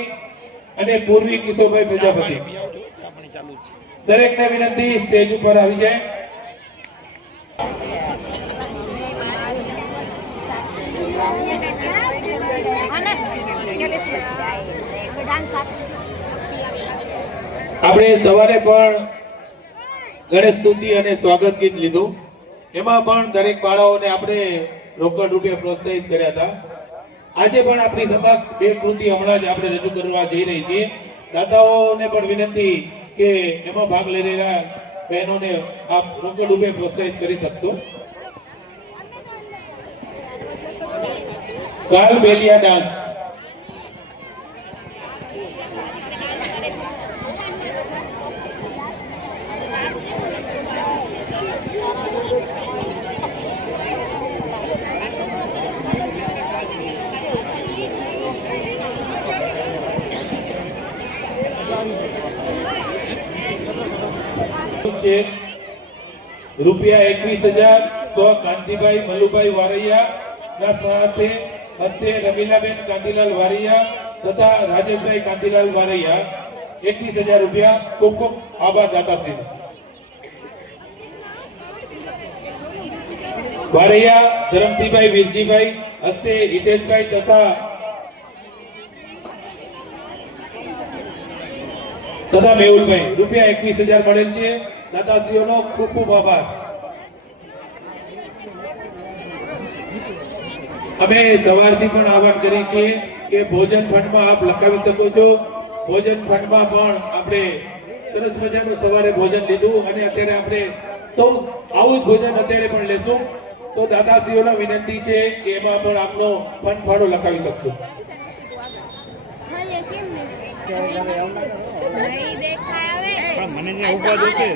અને પૂર્વી કિશોરભાઈ પ્રજાપતિ. દરેકને વિનંતી સ્ટેજ ઉપર આવી જાય. આપણે સવારે પણ ગણેશ સ્તુતિ અને સ્વાગત ગીત લીધું. એમાં પણ દરેક બાળાઓને આપણે રોકડ રૂપે પ્રોત્સાહિત કર્યા હતા. આજે પણ આપણી સમક્ષ બે કૃતિ હમણાં જ આપણે રજૂ કરવા જઈ રહી છીએ. દાદાઓને પણ વિનંતી કે એમાં ભાગ લઈ રહેલા બહેનોને આપ રોકડ રૂપે પ્રોત્સાહિત કરી શકશો. કાલબેલિયા ડાન્સ. છે રૂપિયા 21,000 સ્વ કાંતિભાઈ મલ્લુભાઈ વારૈયા ના સ્મરણાર્થે હસ્તે રમીલાબેન કાંતિલાલ વારૈયા તથા રાજેશભાઈ કાંતિલાલ વારૈયા 21,000 રૂપિયા. ખૂબ ખૂબ આભાર દાતાશ્રી. વારૈયા ધરમસિંહભાઈ વીરજીભાઈ હસ્તે હિતેશભાઈ તથા મેહુલભાઈ રૂપિયા 21,000 મળેલ છે. દાતાશ્રીઓનો ખૂબ ખૂબ આભાર. અમે સવારથી પણ આહવાન કરી છીએ કે ભોજન ફંડમાં આપ લખાવી શકો છો. ભોજન ફંડમાં પણ આપણે સરસ મજાનું સવારે ભોજન લીધું અને અત્યારે આપણે સૌ આવું જ ભોજન અત્યારે પણ લેશું. તો દાતાશ્રીઓને વિનંતી છે કે એમાં પણ આપનો ફંડ ફાળો લખાવી શકશો. મને ઉભા જશે